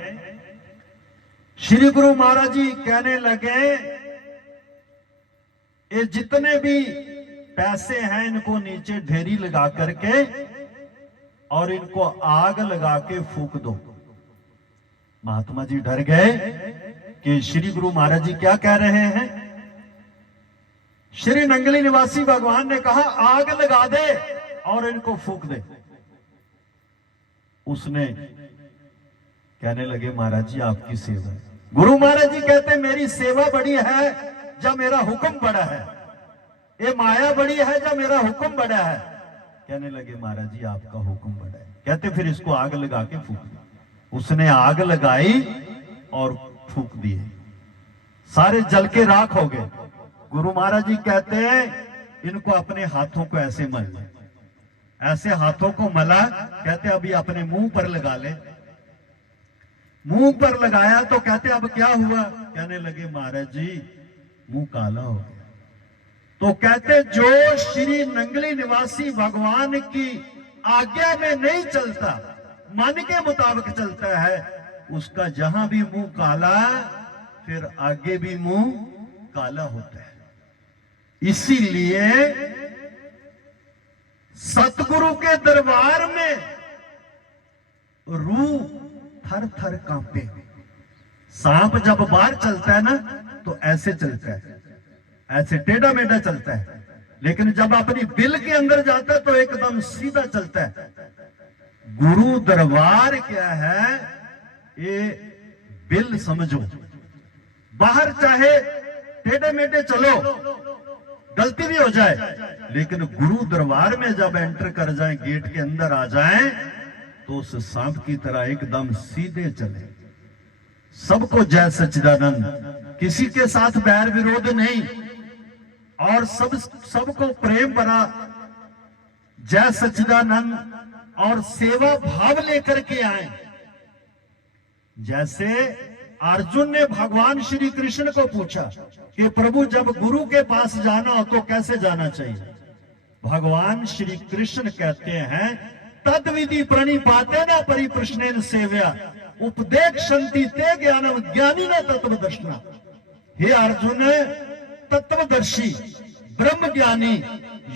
श्री गुरु महाराज जी कहने लगे ये जितने भी पैसे हैं इनको नीचे ढेरी लगा करके और इनको आग लगा के फूक दो। महात्मा जी डर गए कि श्री गुरु महाराज जी क्या कह रहे हैं। श्री नंगली निवासी भगवान ने कहा आग लगा दे और इनको फूक दे। उसने कहने लगे महाराज जी आपकी सेवा। गुरु महाराज जी कहते मेरी सेवा बड़ी है या मेरा हुक्म बड़ा है, ये माया बड़ी है या मेरा हुक्म बड़ा है। कहने लगे महाराज जी आपका हुक्म बड़ा है। कहते फिर इसको आग लगा के फूक दो। उसने आग लगाई और फूक दिए, सारे जल के राख हो गए। गुरु महाराज जी कहते हैं इनको अपने हाथों को ऐसे मल ले। ऐसे हाथों को मला, कहते अभी अपने मुंह पर लगा ले। मुंह पर लगाया तो कहते अब क्या हुआ। कहने लगे महाराज जी मुंह काला हो गया। तो कहते जो श्री नंगली निवासी भगवान की आज्ञा में नहीं चलता, मन के मुताबिक चलता है, उसका जहां भी मुंह काला फिर आगे भी मुंह काला होता है। इसीलिए सतगुरु के दरबार में रूह थर थर कांपे। सांप जब बाहर चलता है ना तो ऐसे चलता है, ऐसे टेढ़ा मेढ़ा चलता है, लेकिन जब अपनी बिल के अंदर जाता है तो एकदम सीधा चलता है। गुरु दरबार क्या है ये बिल समझो। बाहर चाहे टेढ़े मेढ़े चलो, गलती भी हो जाए, लेकिन गुरु दरबार में जब एंटर कर जाए, गेट के अंदर आ जाए, तो उस सांप की तरह एकदम सीधे चले। सबको जय सच्चिदानंद, किसी के साथ बैर विरोध नहीं, और सबको प्रेम भरा जय सच्चिदानंद और सेवा भाव लेकर के आए। जैसे अर्जुन ने भगवान श्री कृष्ण को पूछा कि प्रभु जब गुरु के पास जाना हो तो कैसे जाना चाहिए। भगवान श्री कृष्ण कहते हैं तद विधि प्रणिपाते न परिप्रश्नेन सेव्या उपदेक्षन्ति ते ज्ञानम ज्ञानी न तत्वदर्शिना। हे अर्जुन, तत्वदर्शी ब्रह्म ज्ञानी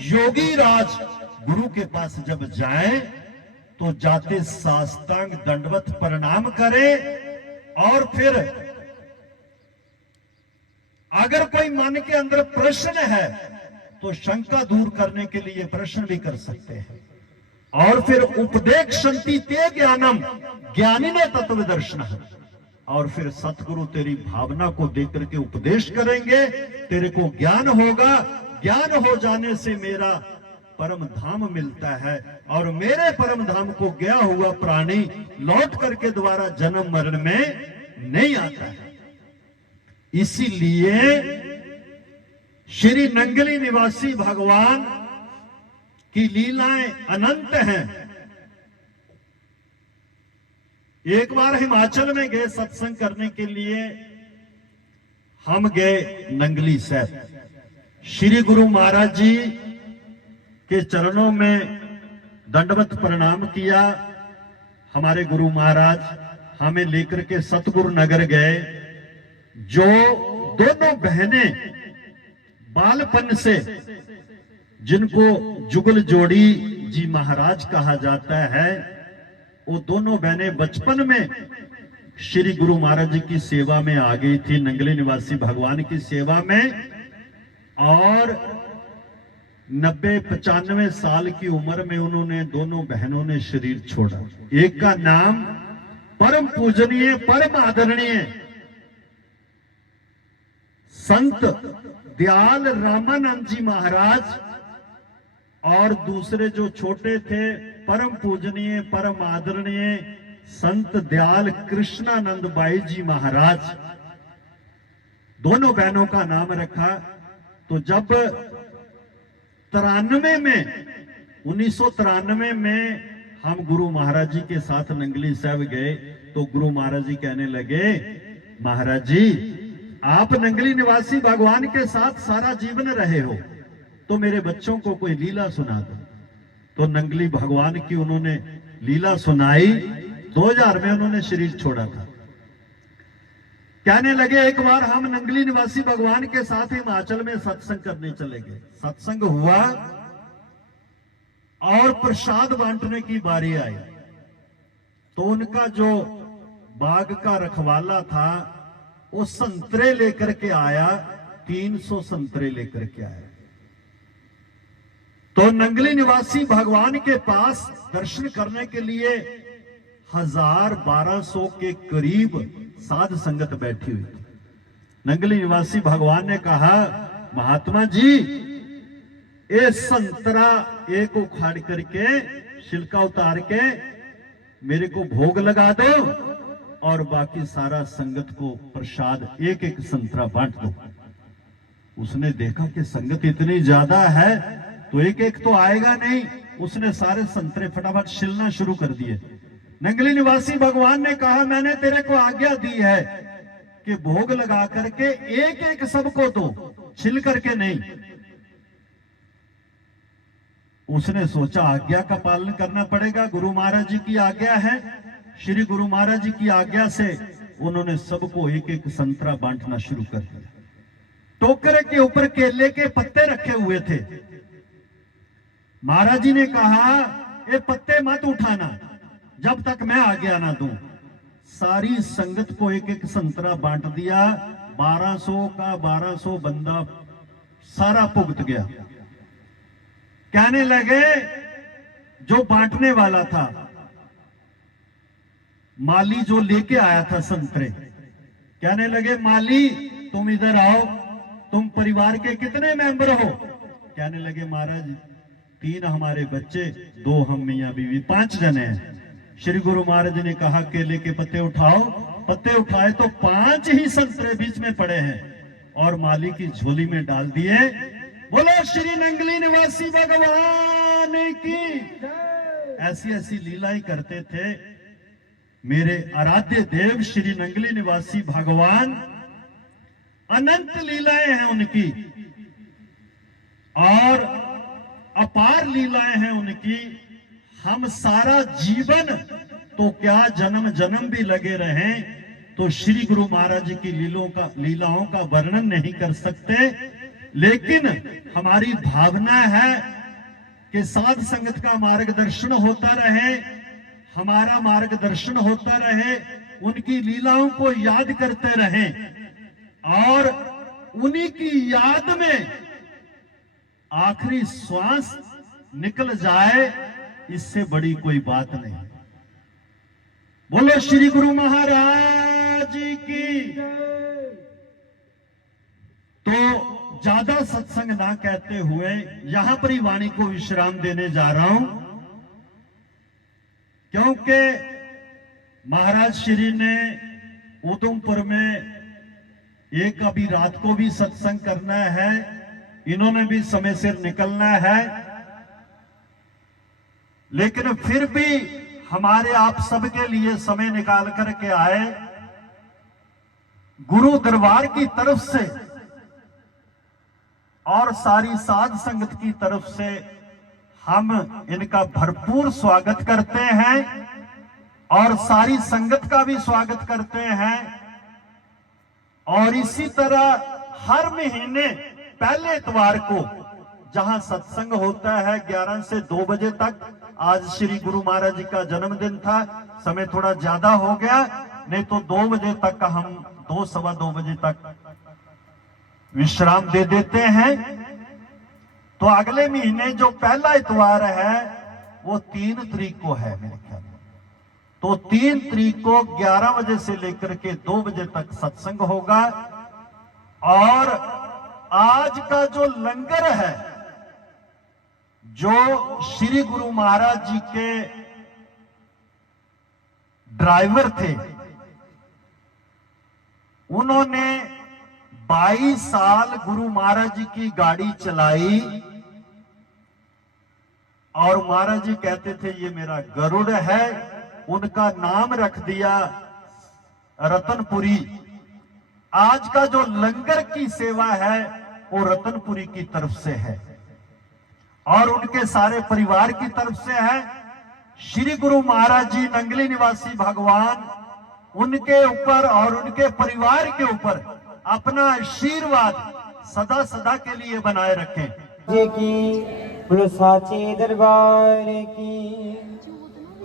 योगी राज गुरु के पास जब जाए तो जाते साष्टांग दंडवत प्रणाम करे, और फिर अगर कोई मन के अंदर प्रश्न है तो शंका दूर करने के लिए प्रश्न भी कर सकते हैं, और फिर उपदेक्षन्ति ते ज्ञानम ज्ञानी ने तत्वदर्शन, और फिर सतगुरु तेरी भावना को देख करके उपदेश करेंगे, तेरे को ज्ञान होगा। ज्ञान हो जाने से मेरा परम धाम मिलता है, और मेरे परम धाम को गया हुआ प्राणी लौट करके दोबारा जन्म मरण में नहीं आता है। इसीलिए श्री नंगली निवासी भगवान की लीलाएं अनंत हैं। एक बार हिमाचल में गए सत्संग करने के लिए, हम गए नंगली साहब। श्री गुरु महाराज जी के चरणों में दंडवत प्रणाम किया। हमारे गुरु महाराज हमें लेकर के सतगुरु नगर गए। जो दोनों बहनें बालपन से, जिनको जुगल जोड़ी जी महाराज कहा जाता है, वो दोनों बहनें बचपन में श्री गुरु महाराज जी की सेवा में आ गई थी, नंगली निवासी भगवान की सेवा में, और 90-95 साल की उम्र में उन्होंने, दोनों बहनों ने शरीर छोड़ा। एक का नाम परम पूजनीय परम आदरणीय संत दयाल रामानंद जी महाराज, और दूसरे जो छोटे थे परम पूजनीय परम आदरणीय संत दयाल कृष्णानंद बाई जी महाराज। दोनों बहनों का नाम रखा। तो जब 1993 में हम गुरु महाराज जी के साथ नंगली साहब गए, तो गुरु महाराज जी कहने लगे, महाराज जी आप नंगली निवासी भगवान के साथ सारा जीवन रहे हो, तो मेरे बच्चों को कोई लीला सुना दो। तो नंगली भगवान की उन्होंने लीला सुनाई। 2000 में उन्होंने शरीर छोड़ा था। कहने लगे एक बार हम नंगली निवासी भगवान के साथ हिमाचल में सत्संग करने चले गए। सत्संग हुआ और प्रसाद बांटने की बारी आई। तो उनका जो बाग का रखवाला था वो संतरे लेकर के आया, 300 संतरे लेकर के आया। तो नंगली निवासी भगवान के पास दर्शन करने के लिए 1200 के करीब साध संगत बैठी हुई थी। नंगली निवासी भगवान ने कहा, महात्मा जी ये संतरा एक उखाड़ करके छिलका उतार के मेरे को भोग लगा दो और बाकी सारा संगत को प्रसाद एक एक संतरा बांट दो। उसने देखा कि संगत इतनी ज्यादा है तो एक एक तो आएगा नहीं। उसने सारे संतरे फटाफट छिलना शुरू कर दिए। नंगली निवासी भगवान ने कहा, मैंने तेरे को आज्ञा दी है कि भोग लगा करके एक एक सबको दो, छिल करके नहीं। उसने सोचा आज्ञा का पालन करना पड़ेगा, गुरु महाराज जी की आज्ञा है। श्री गुरु महाराज जी की आज्ञा से उन्होंने सबको एक एक संतरा बांटना शुरू कर दिया। टोकरे के ऊपर केले के पत्ते रखे हुए थे। महाराज जी ने कहा, ये पत्ते मत उठाना जब तक मैं आज्ञा ना दूं। सारी संगत को एक एक संतरा बांट दिया। 1200 का 1200 बंदा सारा भुगत गया। कहने लगे जो बांटने वाला था, माली जो लेके आया था संतरे, कहने लगे माली तुम इधर आओ, तुम परिवार के कितने मेंबर हो? कहने लगे महाराज 3 हमारे बच्चे, 2 हम मियां बीवी, 5 जने हैं। श्री गुरु महाराज ने कहा केले के पत्ते उठाओ। पत्ते उठाए तो 5 ही संतरे बीच में पड़े हैं और माली की झोली में डाल दिए। बोलो श्री नंगली निवासी भगवान की। ऐसी ऐसी लीलाएं करते थे मेरे आराध्य देव श्री नंगली निवासी भगवान। अनंत लीलाएं हैं उनकी और अपार लीलाएं हैं उनकी। हम सारा जीवन तो क्या जन्म जन्म भी लगे रहें तो श्री गुरु महाराज जी की लीलाओं का वर्णन नहीं कर सकते। लेकिन हमारी भावना है कि साध संगत का मार्गदर्शन होता रहे, हमारा मार्गदर्शन होता रहे, उनकी लीलाओं को याद करते रहें और उन्हीं की याद में आखिरी श्वास निकल जाए, इससे बड़ी कोई बात नहीं। बोलो श्री गुरु महाराज की। तो ज्यादा सत्संग ना कहते हुए यहां पर ही वाणी को विश्राम देने जा रहा हूं, क्योंकि महाराज श्री ने उधमपुर में एक अभी रात को भी सत्संग करना है, इन्होंने भी समय सिर निकलना है। लेकिन फिर भी हमारे आप सबके लिए समय निकाल करके आए। गुरु दरबार की तरफ से और सारी साध संगत की तरफ से हम इनका भरपूर स्वागत करते हैं और सारी संगत का भी स्वागत करते हैं। और इसी तरह हर महीने पहले इतवार को जहां सत्संग होता है 11 से 2 बजे तक। आज श्री गुरु महाराज जी का जन्मदिन था, समय थोड़ा ज्यादा हो गया, नहीं तो 2 बजे तक हम 2 सवा 2 बजे तक विश्राम दे देते हैं। तो अगले महीने जो पहला इतवार है वो 3 तारीख को है मेरे ख्याल में। तो 3 तारीख को 11 बजे से लेकर के 2 बजे तक सत्संग होगा। और आज का जो लंगर है, जो श्री गुरु महाराज जी के ड्राइवर थे, उन्होंने 22 साल गुरु महाराज जी की गाड़ी चलाई और महाराज जी कहते थे ये मेरा गरुड़ है। उनका नाम रख दिया रतनपुरी। आज का जो लंगर की सेवा है वो रतनपुरी की तरफ से है। और उनके सारे परिवार की तरफ से है। श्री गुरु महाराज जी नंगली निवासी भगवान उनके ऊपर और उनके परिवार के ऊपर अपना आशीर्वाद सदा सदा के लिए बनाए रखें। जे की बोलो साचे दरबार की।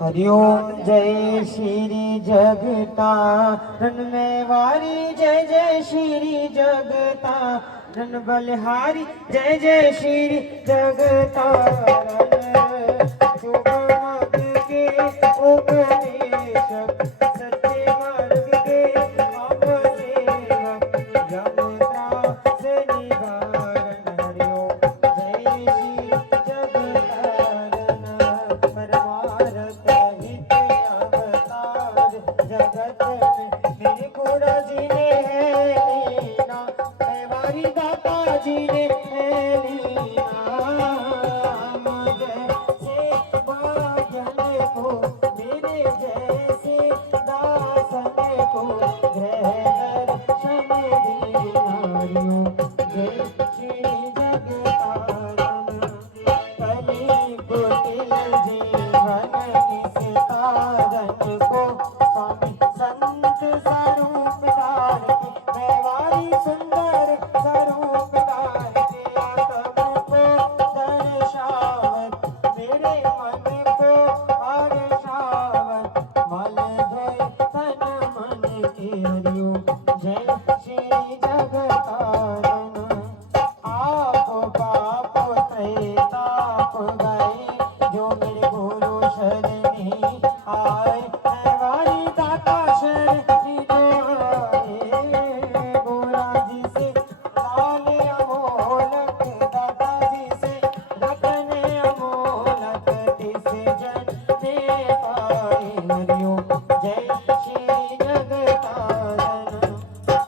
हरिओम जय श्री जगतारण में वारी, जय जय श्री जगतारण बलिहारी, जय जय श्री जगतारण। शुभ मत के उपदेशक, सत्य मार्ग के अवसेवक, यमता से निवारण। हरिओम जय श्री जगतारण, परमार्थ हित अवतार। जगत में मेरे घोड़ा जी ने है लीना, मेवारी दाता जी ने है लीना। जैसे बाजन को मेरे जैसे दासन को ग्रह दर्शन दीनारियों। जय श्री जगतारण, कली कुटिल जीवन किस कारण को स्वामी संत स्वरूप धार के, मेवारी सुंदर स्वरूप धार के। तुमको दर्शावत मेरे मन को हर्षावत, मल धोए तन मन के। हरिओम जय श्री जगतारण। आप पाप त्रैताप गए, जो मेरे गुरु शरणी आए। मेवारी दाता शरणी जो आए, गोरा जी से लाले अमोलक, दाता जी से रखने अमोलक, तिसे जन दे पाए। हरिओम जय श्री जगतारण।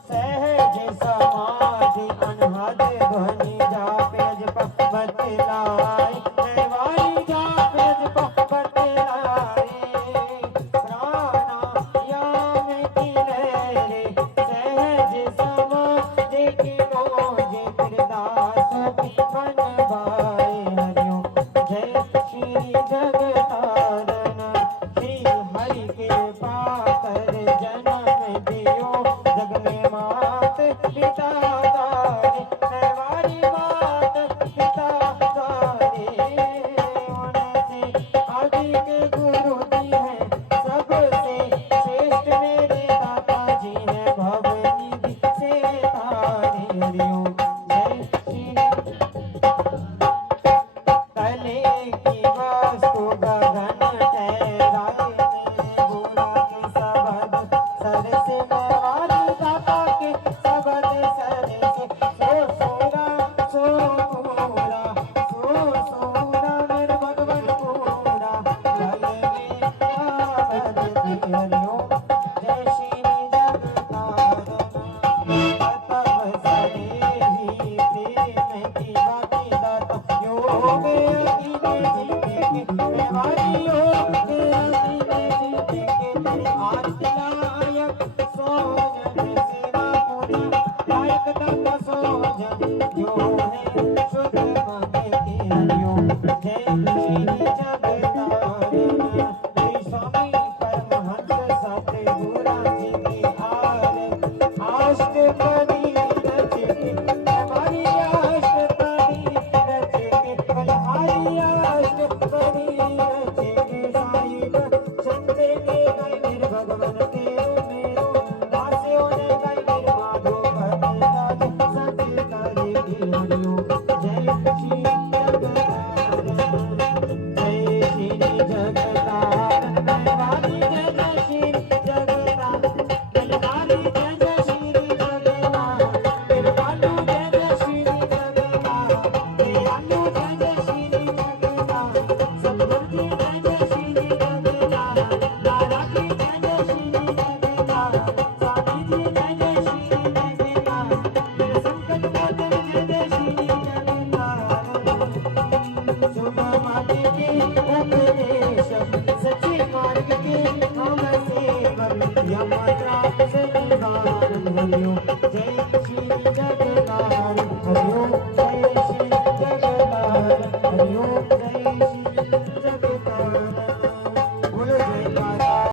सहज समाधि अनहद ध्वनि जापे जप बतलाए, मेवारी जापे जप बतलाए। प्राणायाम की लहरे, सहज समाधि की मोजे, दास की बन भाए। हरिओम जय श्री जगतारण। श्री हरि के पाकर जन्म दियो, जग में मात पिता तारे। मेवारी मात पिता तारे, उनसे अधिक गुरु जी हैं, सबसे श्रेष्ठ मेरे दाता जी हैं, भवनिधि से तारे। हरिओम जय श्री। कले की वस्तु गगन ठहराए, मेरे गोरा के सबद सर से, मेवारी दाता के सबद सर से। सो सोरा सो पूरा, सो सोरा मेरे भगवन पूरा, गल में आबद दी। हरिओम जय श्री जगतारण। ततव सने ही प्रेम की बाती दाता, योग अकीले जीते के, मेवारी योग अकीले जीते के। तेरे आरती लायक सोजन, सेवा पूजा लायक दाता सोजन, जो है शुद्ध मन के। हरिओम जय श्री जगतारण। श्री स्वामी परमहंस सतगुरु जी की आरती, अष्टपदी रच के, मेवारी अष्टपदी रच के, बलिहारी अष्टपदी रच के। साहिब चंदे ने गाय मेरे भगवन तेरो मेरो, दासियों ने गाय मेरे माधो भरतराज सच करेगी। हरिओम जय श्री जगतारण। हरि ओम